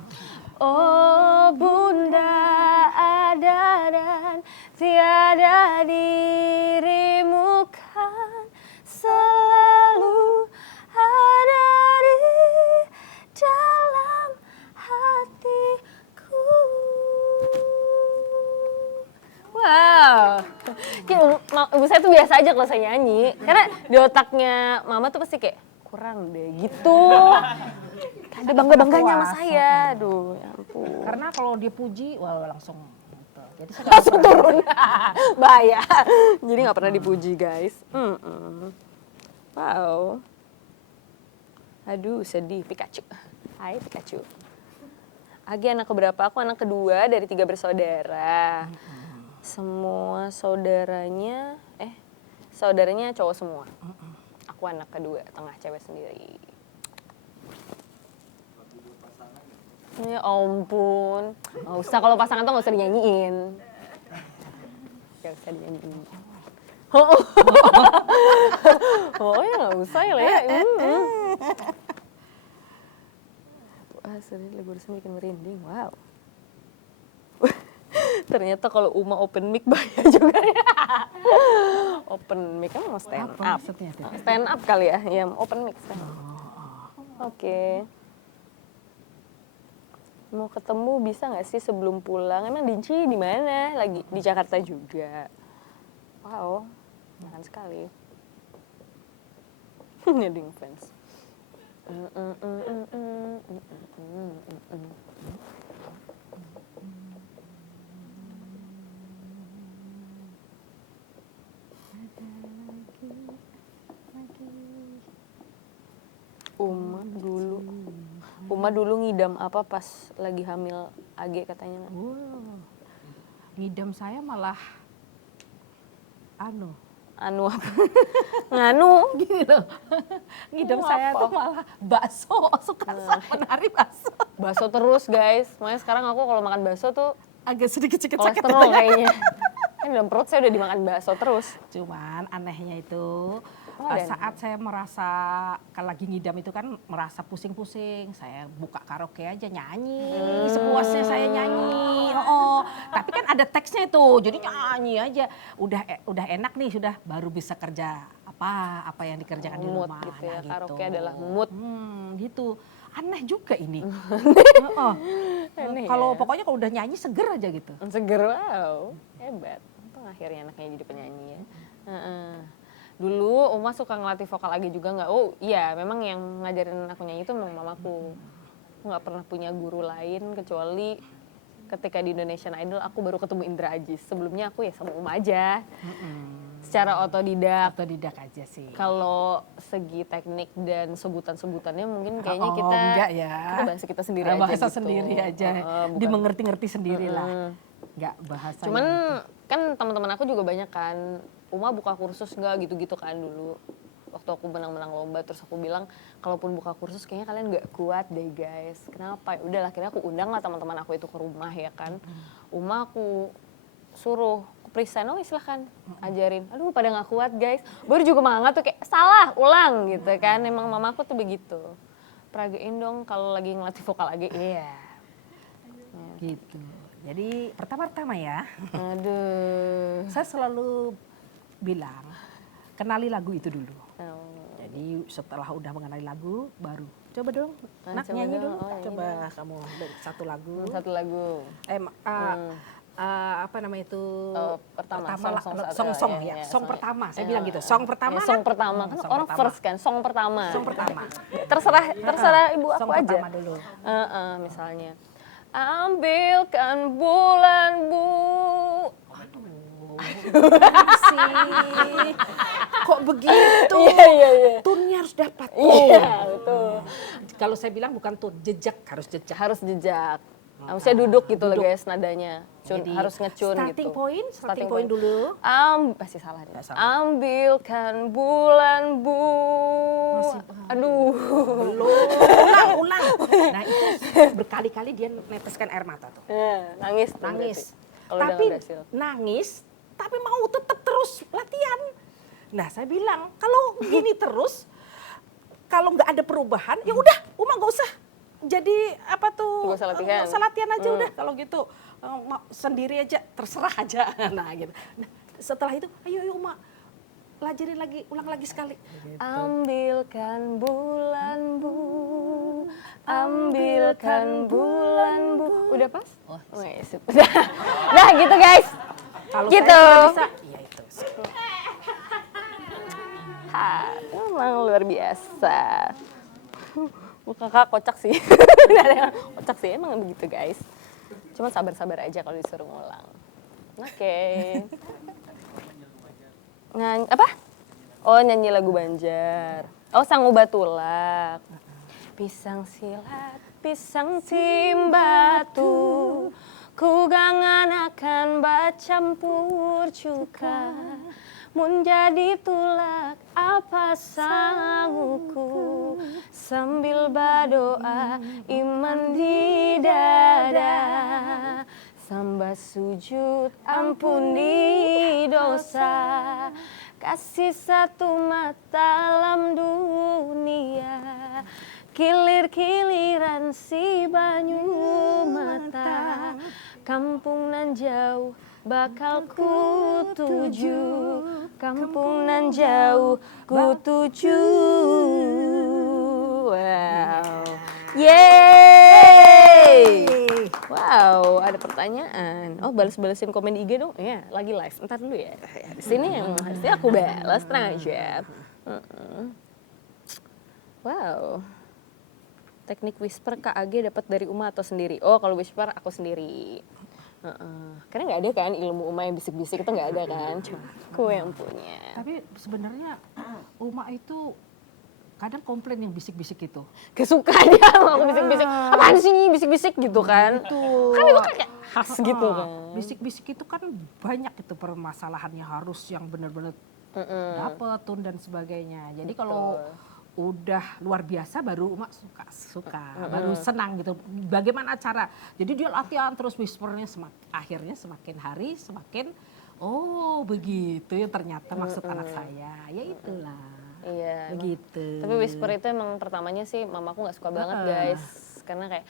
Oh bunda ada dan tiada dirimu kan selalu ada di dalam hatiku. Wow, ibu saya tuh biasa aja kalau saya nyanyi, karena di otaknya mama tuh pasti kayak kurang deh gitu. Ada bangga-bangganya sama saya, aduh ya ampun. Karena kalau dia puji, wah langsung. Gitu. Jadi saya Langsung turun, bahaya. Jadi nggak pernah dipuji guys. Wow. Aduh sedih, Pikachu. Hai Pikachu. Agi anak keberapa? Aku anak kedua dari 3 bersaudara. Semua saudaranya cowok semua. Aku anak kedua, tengah cewek sendiri. Ya ampun, nggak usah kalau pasangan tuh nggak usah dinyanyiin. Nggak usah dinyanyiin. Oh ya nggak usah ya lah ya. Wah serius barusan bikin merinding, wow. Ternyata kalau Uma open mic bahaya juga ya. Open mic kan mau stand Apa up. maksudnya tuh? Stand up kali ya, ya open mic stand up. Oke. Mau ketemu bisa nggak sih sebelum pulang? Emang Dinci di mana? Lagi di Jakarta juga. Wow, makan sekali. Nyeding fans. Uma dulu ngidam apa pas lagi hamil Age katanya? Wow. Ngidam saya malah Anu apa? Nganu? gitu. Ngidam saya Apa? tuh malah bakso, suka menari bakso. Bakso terus guys. Makanya sekarang aku kalau makan bakso tuh Agak sedikit-sedikit sakit. kolesterol kayaknya. Kan dalam perut saya udah dimakan bakso terus. Cuman anehnya itu dan- saat saya merasa kalau lagi ngidam itu kan merasa pusing-pusing, saya buka karaoke aja nyanyi, sepuasnya saya nyanyi. Tapi kan ada teksnya itu, jadi nyanyi aja. Udah enak nih sudah, baru bisa kerja apa yang dikerjakan di Mood rumah. gitu ya, Nah, karaoke adalah mood. Gitu. Aneh juga ini. Aneh Kalau ya. pokoknya kalau udah nyanyi seger aja gitu. Seger, wow. Hebat. Untung akhirnya anaknya jadi penyanyi ya. Dulu Uma suka ngelatih vokal Age juga nggak? Oh iya, memang yang ngajarin aku nyanyi itu memang mamaku. Aku nggak pernah punya guru lain kecuali ketika di Indonesian Idol aku baru ketemu Indra Ajis. Sebelumnya aku ya sama Uma aja. Secara otodidak. Otodidak aja sih. Kalau segi teknik dan sebutan-sebutannya mungkin kayaknya kita enggak ya. kita bahasa kita sendiri aja bahasa gitu. sendiri aja. Bukan- Dimengerti-ngerti sendiri lah. Enggak bahasa. Cuman yang kan teman-teman aku juga banyak kan, Uma buka kursus nggak gitu-gitu kan dulu. Waktu aku menang-menang lomba terus aku bilang kalaupun buka kursus kayaknya kalian nggak kuat deh guys. Kenapa? Ya udah akhirnya aku undang lah teman-teman aku itu ke rumah ya kan. Uma aku suruh present, oh silahkan ajarin. Aduh pada nggak kuat guys. Baru juga mama tuh kayak salah, ulang gitu kan. Emang mamaku tuh begitu. Peragain dong kalau lagi ngelatih vokal lagi. Iya. gitu. Jadi pertama-tama ya, Aduh. saya selalu bilang kenali lagu itu dulu. Oh. Jadi setelah udah mengenali lagu baru Coba dong, Ah, Nak coba nyanyi dong. dong. Oh, nyanyi Coba kamu satu lagu. Satu lagu. Apa namanya itu? Pertama, song iya, ya. Song song. pertama, saya Iya. bilang gitu. Song pertama Ya, song kan? pertama kan Song orang pertama. first kan, song pertama. Song pertama. Terserah ibu Song aku aja. pertama dulu. Misalnya, ambilkan bulan bu. Sih. Kok begitu? Iya. Tunnya harus dapat. Iya, betul. Kalau saya bilang bukan tun, jejak, harus jejak. Harus jejak. Harusnya duduk gitu loh Duduk. guys nadanya. Jadi, Harus ngecun starting gitu. starting point dulu. Masih salah deh. Nggak salah. Ambilkan bulan bu. Masih, Aduh. Ulang. Nah itu berkali-kali dia neteskan air mata tuh. Nangis. tuh Nangis. berarti. Kalau udah Tapi nggak berhasil. nangis, tapi mau tetap terus latihan. Nah saya bilang kalau gini terus, kalau nggak ada perubahan, ya udah, Uma nggak usah. Jadi apa tuh? Nggak usah latihan. Nggak usah latihan aja udah kalau gitu. Sendiri aja, terserah aja. Nah gitu. Nah, setelah itu, ayo Uma, pelajarin lagi, ulang lagi sekali. Ambilkan bulan bu, ambilkan bulan bu. Udah pas? Oh, sip. Nah gitu guys. Kalau Gitu. saya tidak bisa, iya itu. Emang luar biasa. Muka kakak kocak sih. Nggak ada yang kocak sih, emang begitu guys. Cuma sabar-sabar aja kalau disuruh ngulang. Oke. Apa? Oh nyanyi lagu Banjar. Oh Sang Ubah Tulak. Pisang silat, pisang timbatu, kugangan akan bacampur cuka. Mun jadi tulak apa sanguku, sambil berdoa iman di dada. Samba sujud ampuni dosa, kasih satu mata dalam dunia. Kilir-kiliran si banyu mata, kampung nan jauh bakal ku tuju, kampung nan jauh ku tuju. Wow. Yeay. Wow, ada pertanyaan. Oh, balas-balasin komen di IG dong. Iya, lagi live. Ntar dulu ya. Di sini yang harusnya aku balas, tenang aja. Wow. Teknik whisper KAG dapat dari Uma atau sendiri? Oh, kalau whisper aku sendiri. Karena nggak ada kan ilmu Uma yang bisik-bisik itu nggak ada kan, cuma aku yang punya. Tapi sebenarnya Uma itu kadang komplain yang bisik-bisik itu. Gak suka dia sama aku bisik-bisik. Apaan sih bisik-bisik gitu kan? Betul. Kan itu kan kayak khas gitu kan. Bisik-bisik itu kan banyak itu permasalahannya, harus yang benar-benar dapet tone dan sebagainya. Jadi kalau udah luar biasa baru Uma suka, baru senang gitu. Bagaimana cara? Jadi dia latihan terus whispernya, akhirnya semakin hari semakin oh begitu ya ternyata maksud anak saya. Ya itulah. Iya. Begitu. Tapi whisper itu emang pertamanya sih mamaku nggak suka banget guys, karena kayak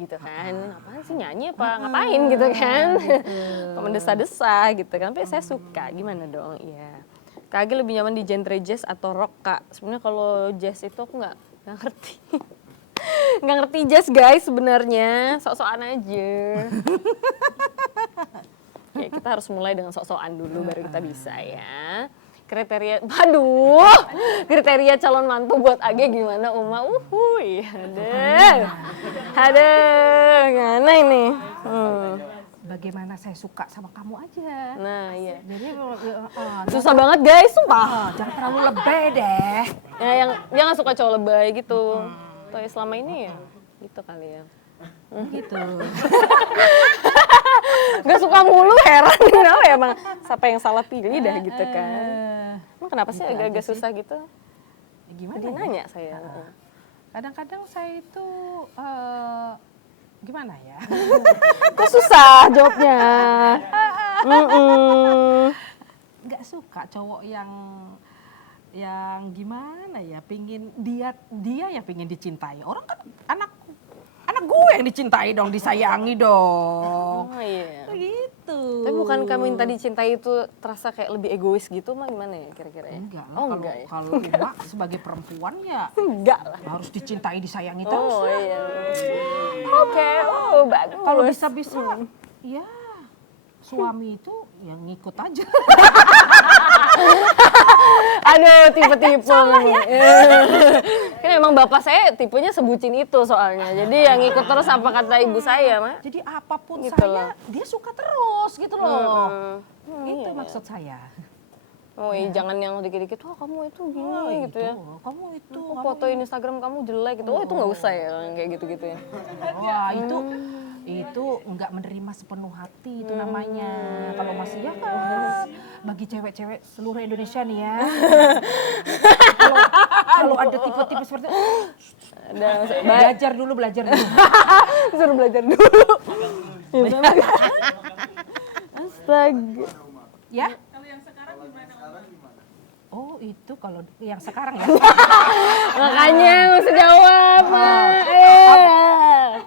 gitu kan, apaan sih nyanyi apa ngapain gitu kan, mendesa-desa gitu kan. Tapi saya suka, gimana dong? Iya. Kak Agi lebih nyaman di genre jazz atau rock kak? Sebenarnya kalau jazz itu aku nggak ngerti. Nggak ngerti jazz guys sebenarnya, sok-sokan aja. Ya kita harus mulai dengan sok-sokan dulu baru kita bisa ya. Kriteria, kriteria calon mantu buat Age gimana Uma? Ada, gimana ini? Bagaimana saya suka sama kamu aja. Nah iya. Jadi Susah banget guys, sumpah. jangan terlalu lebay deh. Ya yang dia nggak suka cowok lebay gitu. Tuh ya selama ini ya, gitu kali ya. Gitu. Gak suka mulu, heran kenapa ya emang siapa yang salah pilih dah gitu kan. Emang kenapa sih Gitu agak-agak aja sih. susah gitu? Gimana Dia ya? nanya saya. Kadang-kadang saya itu gimana ya? Kok susah jawabnya? Nggak suka cowok yang gimana ya? Pingin dia yang pingin dicintai. Orang kan anak gue yang dicintai dong, disayangi dong. Oh iya. Gitu. gitu. Tapi bukan kamu yang tadi cintai itu terasa kayak lebih egois gitu mah gimana ya kira-kira ya? Enggak lah, Oh, kalau enggak ya? kalau Uma sebagai perempuan ya Enggak lah. harus dicintai, disayangi terus. Oh iya. Oke, oh bagus. Kalau bisa-bisa ya suami itu yang ngikut aja. Aduh, tipe-tipe memang. Kan emang bapak saya tipenya sebutin itu soalnya. Jadi yang ikut terus apa kata ibu saya, Mak. Jadi apapun Gitu saya, loh. dia suka terus gitu loh. Itu iya. maksud saya. Oh iya, jangan yang dikit-dikit, wah kamu itu gini Oh, gitu ya. Kamu itu, Oh, foto Instagram kamu jelek gitu. Oh itu nggak usah ya, kayak gitu-gitu ya. wah itu nggak menerima sepenuh hati itu namanya. Kalau masih ya kan bagi cewek-cewek seluruh Indonesia nih ya. Kalau ada tipe-tipe seperti itu, belajar dulu. Suruh belajar dulu. Astaga. Ya. Oh itu kalau yang sekarang ya. Makanya nggak usah jawab, Mak.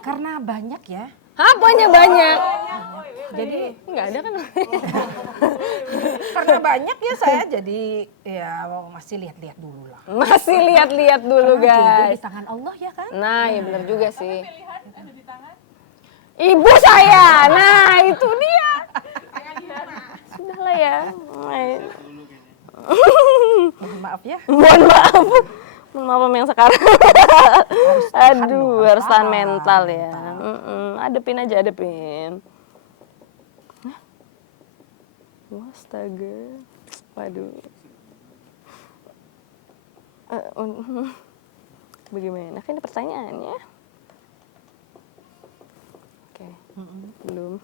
Karena banyak ya. Apanya banyak? Jadi Nggak ada kan? karena banyak ya saya jadi ya masih lihat-lihat dulu lah. Masih lihat-lihat dulu, Karena jodoh guys. di tangan Allah ya kan. Nah, ya benar juga sih. Ibu saya. Nah, itu dia. Sudahlah ya. Mohon maaf ya. Mohon maaf. Mohon maaf sama yang sekarang. Aduh, harus tahan mental ya. Adepin aja, adepin. Hah? Wah, astaga. Waduh. Bagaimana? Kan ini pertanyaannya. Oke. Belum.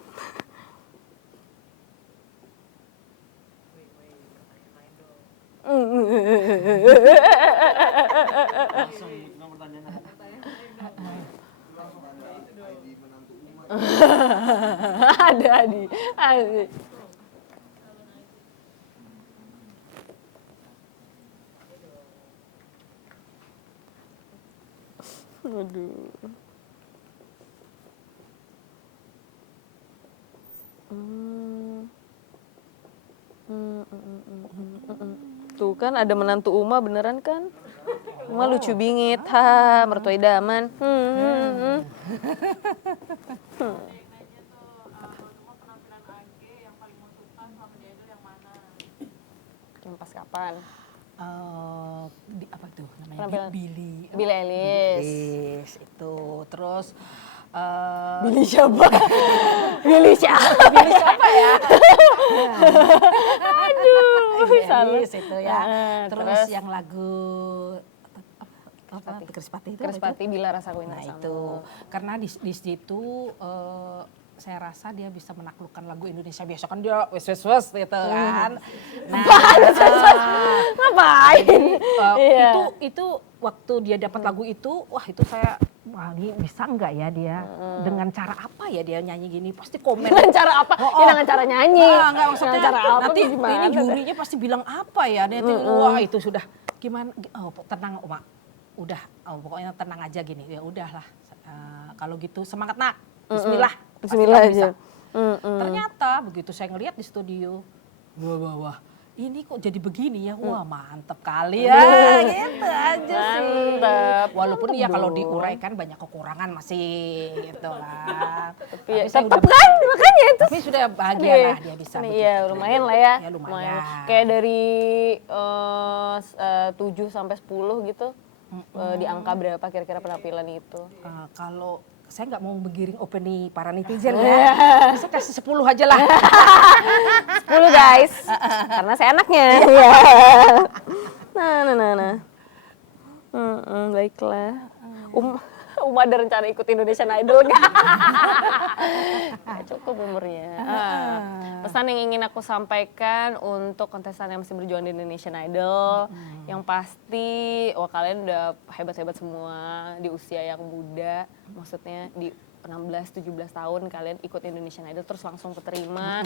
Ada di. Aduh. Tuh kan ada menantu Uma beneran kan? Uma lucu bingit, ha, mertua idaman. Yang pas kapan? Apa tuh namanya? Penampilan. Billy Eilish. itu. Terus Billy siapa? Billy siapa? Billy siapa ya? Aduh, salah. Eilish itu ya. Terus terus? yang lagu apa? Krispati itu. Krispati Bila Rasaku Nah Indah itu karena di situ saya rasa dia bisa menaklukkan lagu Indonesia. Biasa kan dia wes gitu kan. Nah, Ngapain? Iya. itu waktu dia dapat lagu itu, wah itu saya wah ini bisa nggak ya dia dengan cara apa ya dia nyanyi gini, pasti komen. Dengan cara apa? Ya dengan cara nyanyi. Enggak maksudnya Dengan cara apa? nanti gimana? ini jurinya pasti bilang apa ya dia tuh, wah itu sudah gimana, tenang Oma, udah pokoknya tenang aja gini, ya udahlah kalau gitu semangat nak, Bismillah. Pasti Bismillah kamu bisa. aja. Ternyata begitu saya ngelihat di studio, wah ini kok jadi begini ya, wah mantep kali ya, gitu aja sih. Mantep. Walaupun Mantep ya kalau dong. diuraikan banyak kekurangan masih gitu kan. Tapi ya, saya tetep udah- kan, makanya itu. Tapi sudah bahagia Iya. lah dia bisa begitu. Iya, lumayan lah ya. Ya lumayan. Kayak dari 7 sampai 10 gitu. Di angka berapa kira-kira penampilan itu? Kalau saya nggak mau menggiring opini para netizen ya, saya kasih 10 aja lah. 10 guys. Karena saya anaknya. Iya. Nah. Baiklah. Uma ada rencana ikut Indonesian Idol nggak? Cukup umurnya. Pesan yang ingin aku sampaikan untuk kontestan yang masih berjuang di Indonesian Idol, yang pasti, wah kalian udah hebat-hebat semua di usia yang muda, maksudnya di 16-17 tahun kalian ikut Indonesian Idol terus langsung keterima.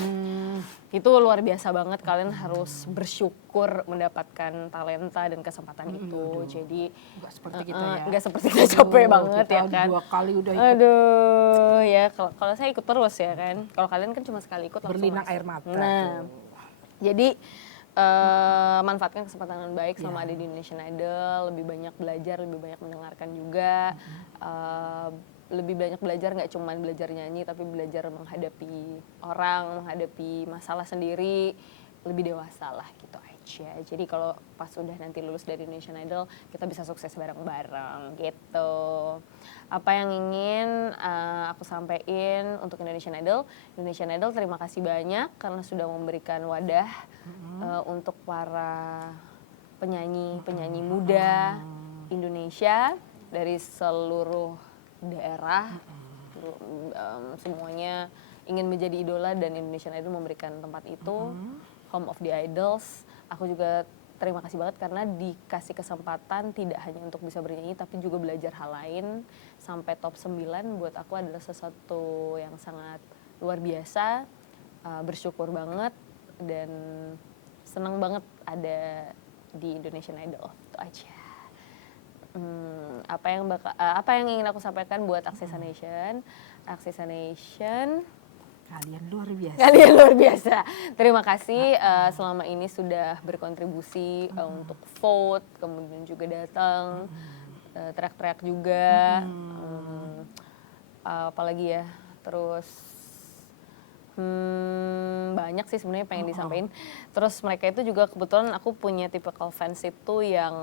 Itu luar biasa banget, kalian harus bersyukur mendapatkan talenta dan kesempatan itu. Jadi Nggak seperti kita ya. nggak seperti kita capek banget kita ya kan. 2 kali udah ikut. Aduh, ya kalau saya ikut terus ya kan. Kalau kalian kan cuma sekali ikut langsung Berlinang masuk. air mata Nah, tuh. jadi manfaatkan kesempatan yang baik selama ada di Indonesian Idol, lebih banyak belajar, lebih banyak mendengarkan juga, lebih banyak belajar, nggak cuma belajar nyanyi tapi belajar menghadapi orang, menghadapi masalah sendiri, lebih dewasa lah gitu aja. Jadi kalau pas udah nanti lulus dari Indonesian Idol kita bisa sukses bareng-bareng gitu. Apa yang ingin aku sampaikan untuk Indonesian Idol? Indonesian Idol terima kasih banyak karena sudah memberikan wadah untuk para penyanyi muda Indonesia dari seluruh daerah, semuanya ingin menjadi idola dan Indonesian Idol memberikan tempat itu, Home of the Idols. Aku juga terima kasih banget karena dikasih kesempatan tidak hanya untuk bisa bernyanyi tapi juga belajar hal lain. Sampai top 9 buat aku adalah sesuatu yang sangat luar biasa, bersyukur banget dan senang banget ada di Indonesian Idol. Itu aja. Apa yang ingin aku sampaikan buat Aksesa Nation? Aksesa Nation, Kalian luar biasa. kalian luar biasa. Terima kasih selama ini sudah berkontribusi untuk vote, kemudian juga datang, teriak-teriak juga. Apalagi ya, terus banyak sih sebenarnya pengen disampaikan. Terus mereka itu juga kebetulan aku punya tipikal fans itu yang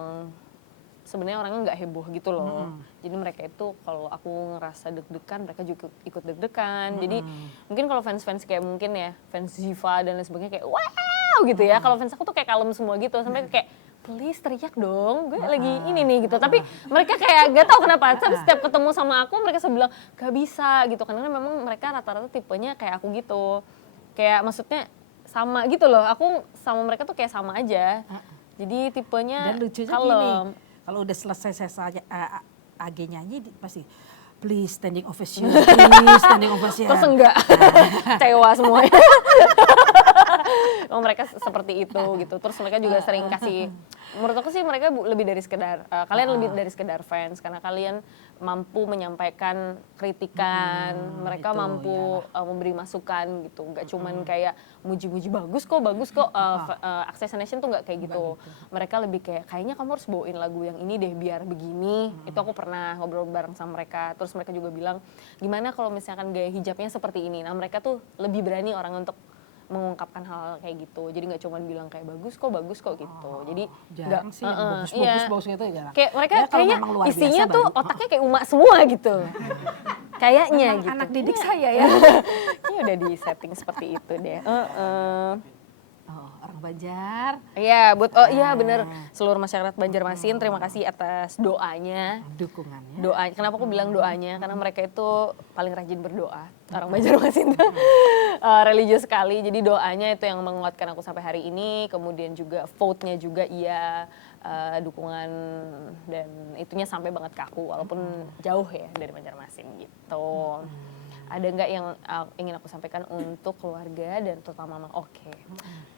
sebenarnya orangnya nggak heboh gitu loh. Jadi mereka itu kalau aku ngerasa deg-degan, mereka juga ikut deg-degan. Jadi mungkin kalau fans-fans kayak mungkin ya, fans Ziva dan lain sebagainya kayak wow gitu ya. Kalau fans aku tuh kayak kalem semua gitu. Sampai kayak please teriak dong, gue lagi ini nih gitu. Tapi mereka kayak gak tahu kenapa. Tapi setiap ketemu sama aku mereka selalu bilang gak bisa gitu. Karena memang mereka rata-rata tipenya kayak aku gitu. Kayak maksudnya sama gitu loh. Aku sama mereka tuh kayak sama aja. Jadi tipenya Dan lucunya kalem. gini, kalau udah selesai saya AG nyanyi pasti please standing ovation, please standing ovation. Terus enggak, kecewa semuanya. Oh, mereka seperti itu gitu. Terus mereka juga sering kasih, menurut aku sih mereka lebih dari sekedar, kalian lebih dari sekedar fans. Karena kalian mampu menyampaikan kritikan, mereka itu, mampu memberi masukan gitu. Gak cuman kayak muji-muji bagus kok. Aksesa Nation tuh gak kayak gitu. Mereka lebih kayak, kayaknya kamu harus bawain lagu yang ini deh biar begini. Itu aku pernah ngobrol bareng sama mereka. Terus mereka juga bilang, gimana kalau misalkan gaya hijabnya seperti ini. Nah mereka tuh lebih berani orang untuk mengungkapkan hal kayak gitu. Jadi nggak cuma bilang kayak bagus kok gitu. Jadi Jarang sih yang bagus gitu ya jarang. Kayak mereka Ya, kalau kayaknya memang luar isinya biasa tuh baru. otaknya kayak umak semua gitu. Kayaknya Memang gitu. anak didik saya ya. Ini udah di setting seperti itu deh. Oh, orang Banjar. Iya, iya bener. Seluruh masyarakat Banjarmasin terima kasih atas doanya. Dukungannya. Doa, kenapa aku bilang doanya? Karena mereka itu paling rajin berdoa. Orang Banjarmasin tuh religius sekali. Jadi doanya itu yang menguatkan aku sampai hari ini. Kemudian juga vote-nya juga iya, dukungan dan itunya sampai banget ke aku walaupun jauh ya dari Banjarmasin gitu. Ada nggak yang ingin aku sampaikan untuk keluarga dan terutama mama? Oke.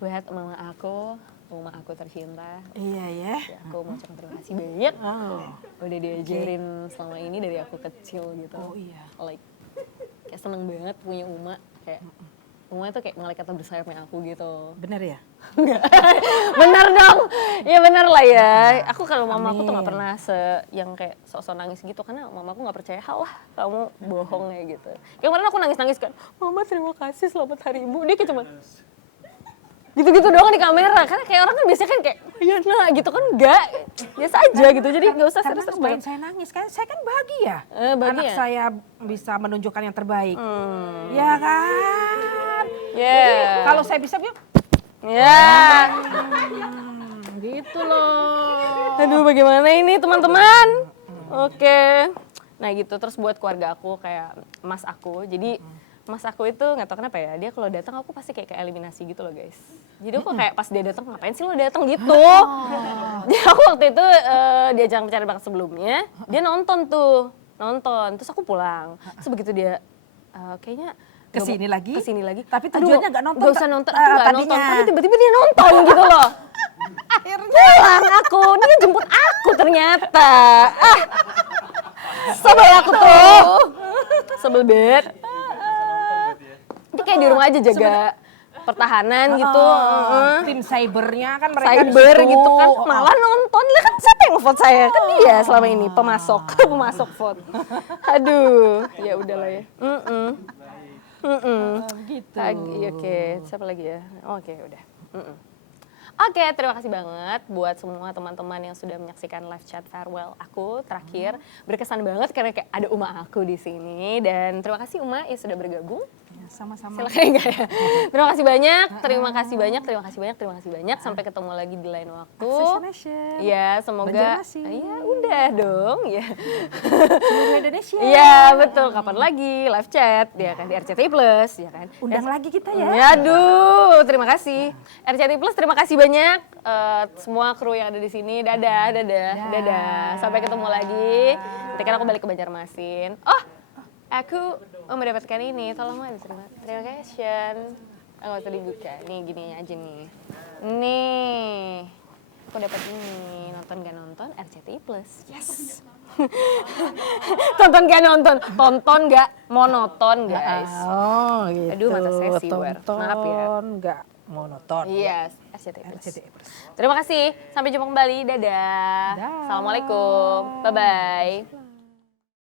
Buat mama aku tercinta. Iya ya. Ya, aku mau ucapkan terima kasih banyak. Oh. Udah diajarin selama ini dari aku kecil gitu. Oh iya. Like kayak seneng banget punya Uma. Kayak Uma itu kayak malaikat bersayapnya aku gitu. Bener ya? Bener dong. Ya bener lah ya. Aku kalau mama aku tuh gak Amin. pernah yang kayak sok-sok nangis gitu. Karena mama aku gak percaya, halah kamu bohong kayak gitu. Kayak kemarin aku nangis-nangis kan. Mama terima kasih selamat hari ibu. Dia kayak cuma gitu-gitu doang di kamera. Karena kayak orang kan biasanya kan kayak, iya nah gitu kan enggak. Biasa aja gitu. Jadi gak usah Karena serius-serius ngapain banget. saya nangis kan? Saya kan bahagia. Bahagia? Anak saya bisa menunjukkan yang terbaik. Ya kan? Yeah. Kalau saya bisa yuk. Ya. Gitu loh. Aduh bagaimana ini teman-teman? Oke. Nah gitu terus buat keluarga aku kayak mas aku. Jadi mas aku itu nggak tahu kenapa ya, dia kalau datang aku pasti kayak eliminasi gitu loh guys. Jadi aku kayak pas dia datang, ngapain sih lo datang gitu. Jadi aku waktu itu di ajang pencarian bakat sebelumnya dia nonton tuh nonton. Terus aku pulang. Terus begitu dia kayaknya Kesini lagi. Tapi aduh, tujuannya nggak nonton. Gak usah nonton, aku nggak nonton. tadinya. Tapi tiba-tiba dia nonton gitu loh. Akhirnya. Pulang aku, dia jemput aku ternyata. Sebel aku tuh. Sebel banget. Dia kayak di rumah aja jaga pertahanan gitu. Tim cybernya kan mereka di Cyber situ. gitu kan. Malah nonton. Lah kan siapa yang vote saya? Kan dia selama ini pemasok vote. Aduh, ya udahlah ya. Gitu. Oke, siapa lagi ya? Oke, udah. Oke, terima kasih banget buat semua teman-teman yang sudah menyaksikan live chat farewell aku terakhir. Berkesan banget karena kayak ada Uma aku di sini dan terima kasih Uma yang sudah bergabung. Ya, sama-sama. Silakan enggak ya. Terima kasih banyak, terima kasih banyak. Sampai ketemu lagi di lain waktu. Assassination. Ya, semoga. Banjarmasin. Iya, udah dong ya. Seluruh Indonesia. Iya, betul. Kapan lagi live chat ya kan di RCTI Plus ya kan. Undang lagi kita ya. Aduh, terima kasih. RCTI Plus terima kasih banyak semua kru yang ada di sini. Dadah. Sampai ketemu lagi. Nanti kan aku balik ke Banjarmasin. Oh, aku mendapatkan ini. Tolong diterima. Terima kasih. Nggak usah dibuka. Nih gini aja nih. Nih. Aku dapat ini. Nonton gak nonton RCTI Plus. Yes. Tonton gak nonton. Tonton gak monoton guys. Oh gitu. Aduh, mata saya siwer. Maaf ya. Nggak monoton. Iya, RCTI Plus. RCTI Plus. Terima kasih. Sampai jumpa kembali. Dadah. Dah. Assalamualaikum. Bye-bye.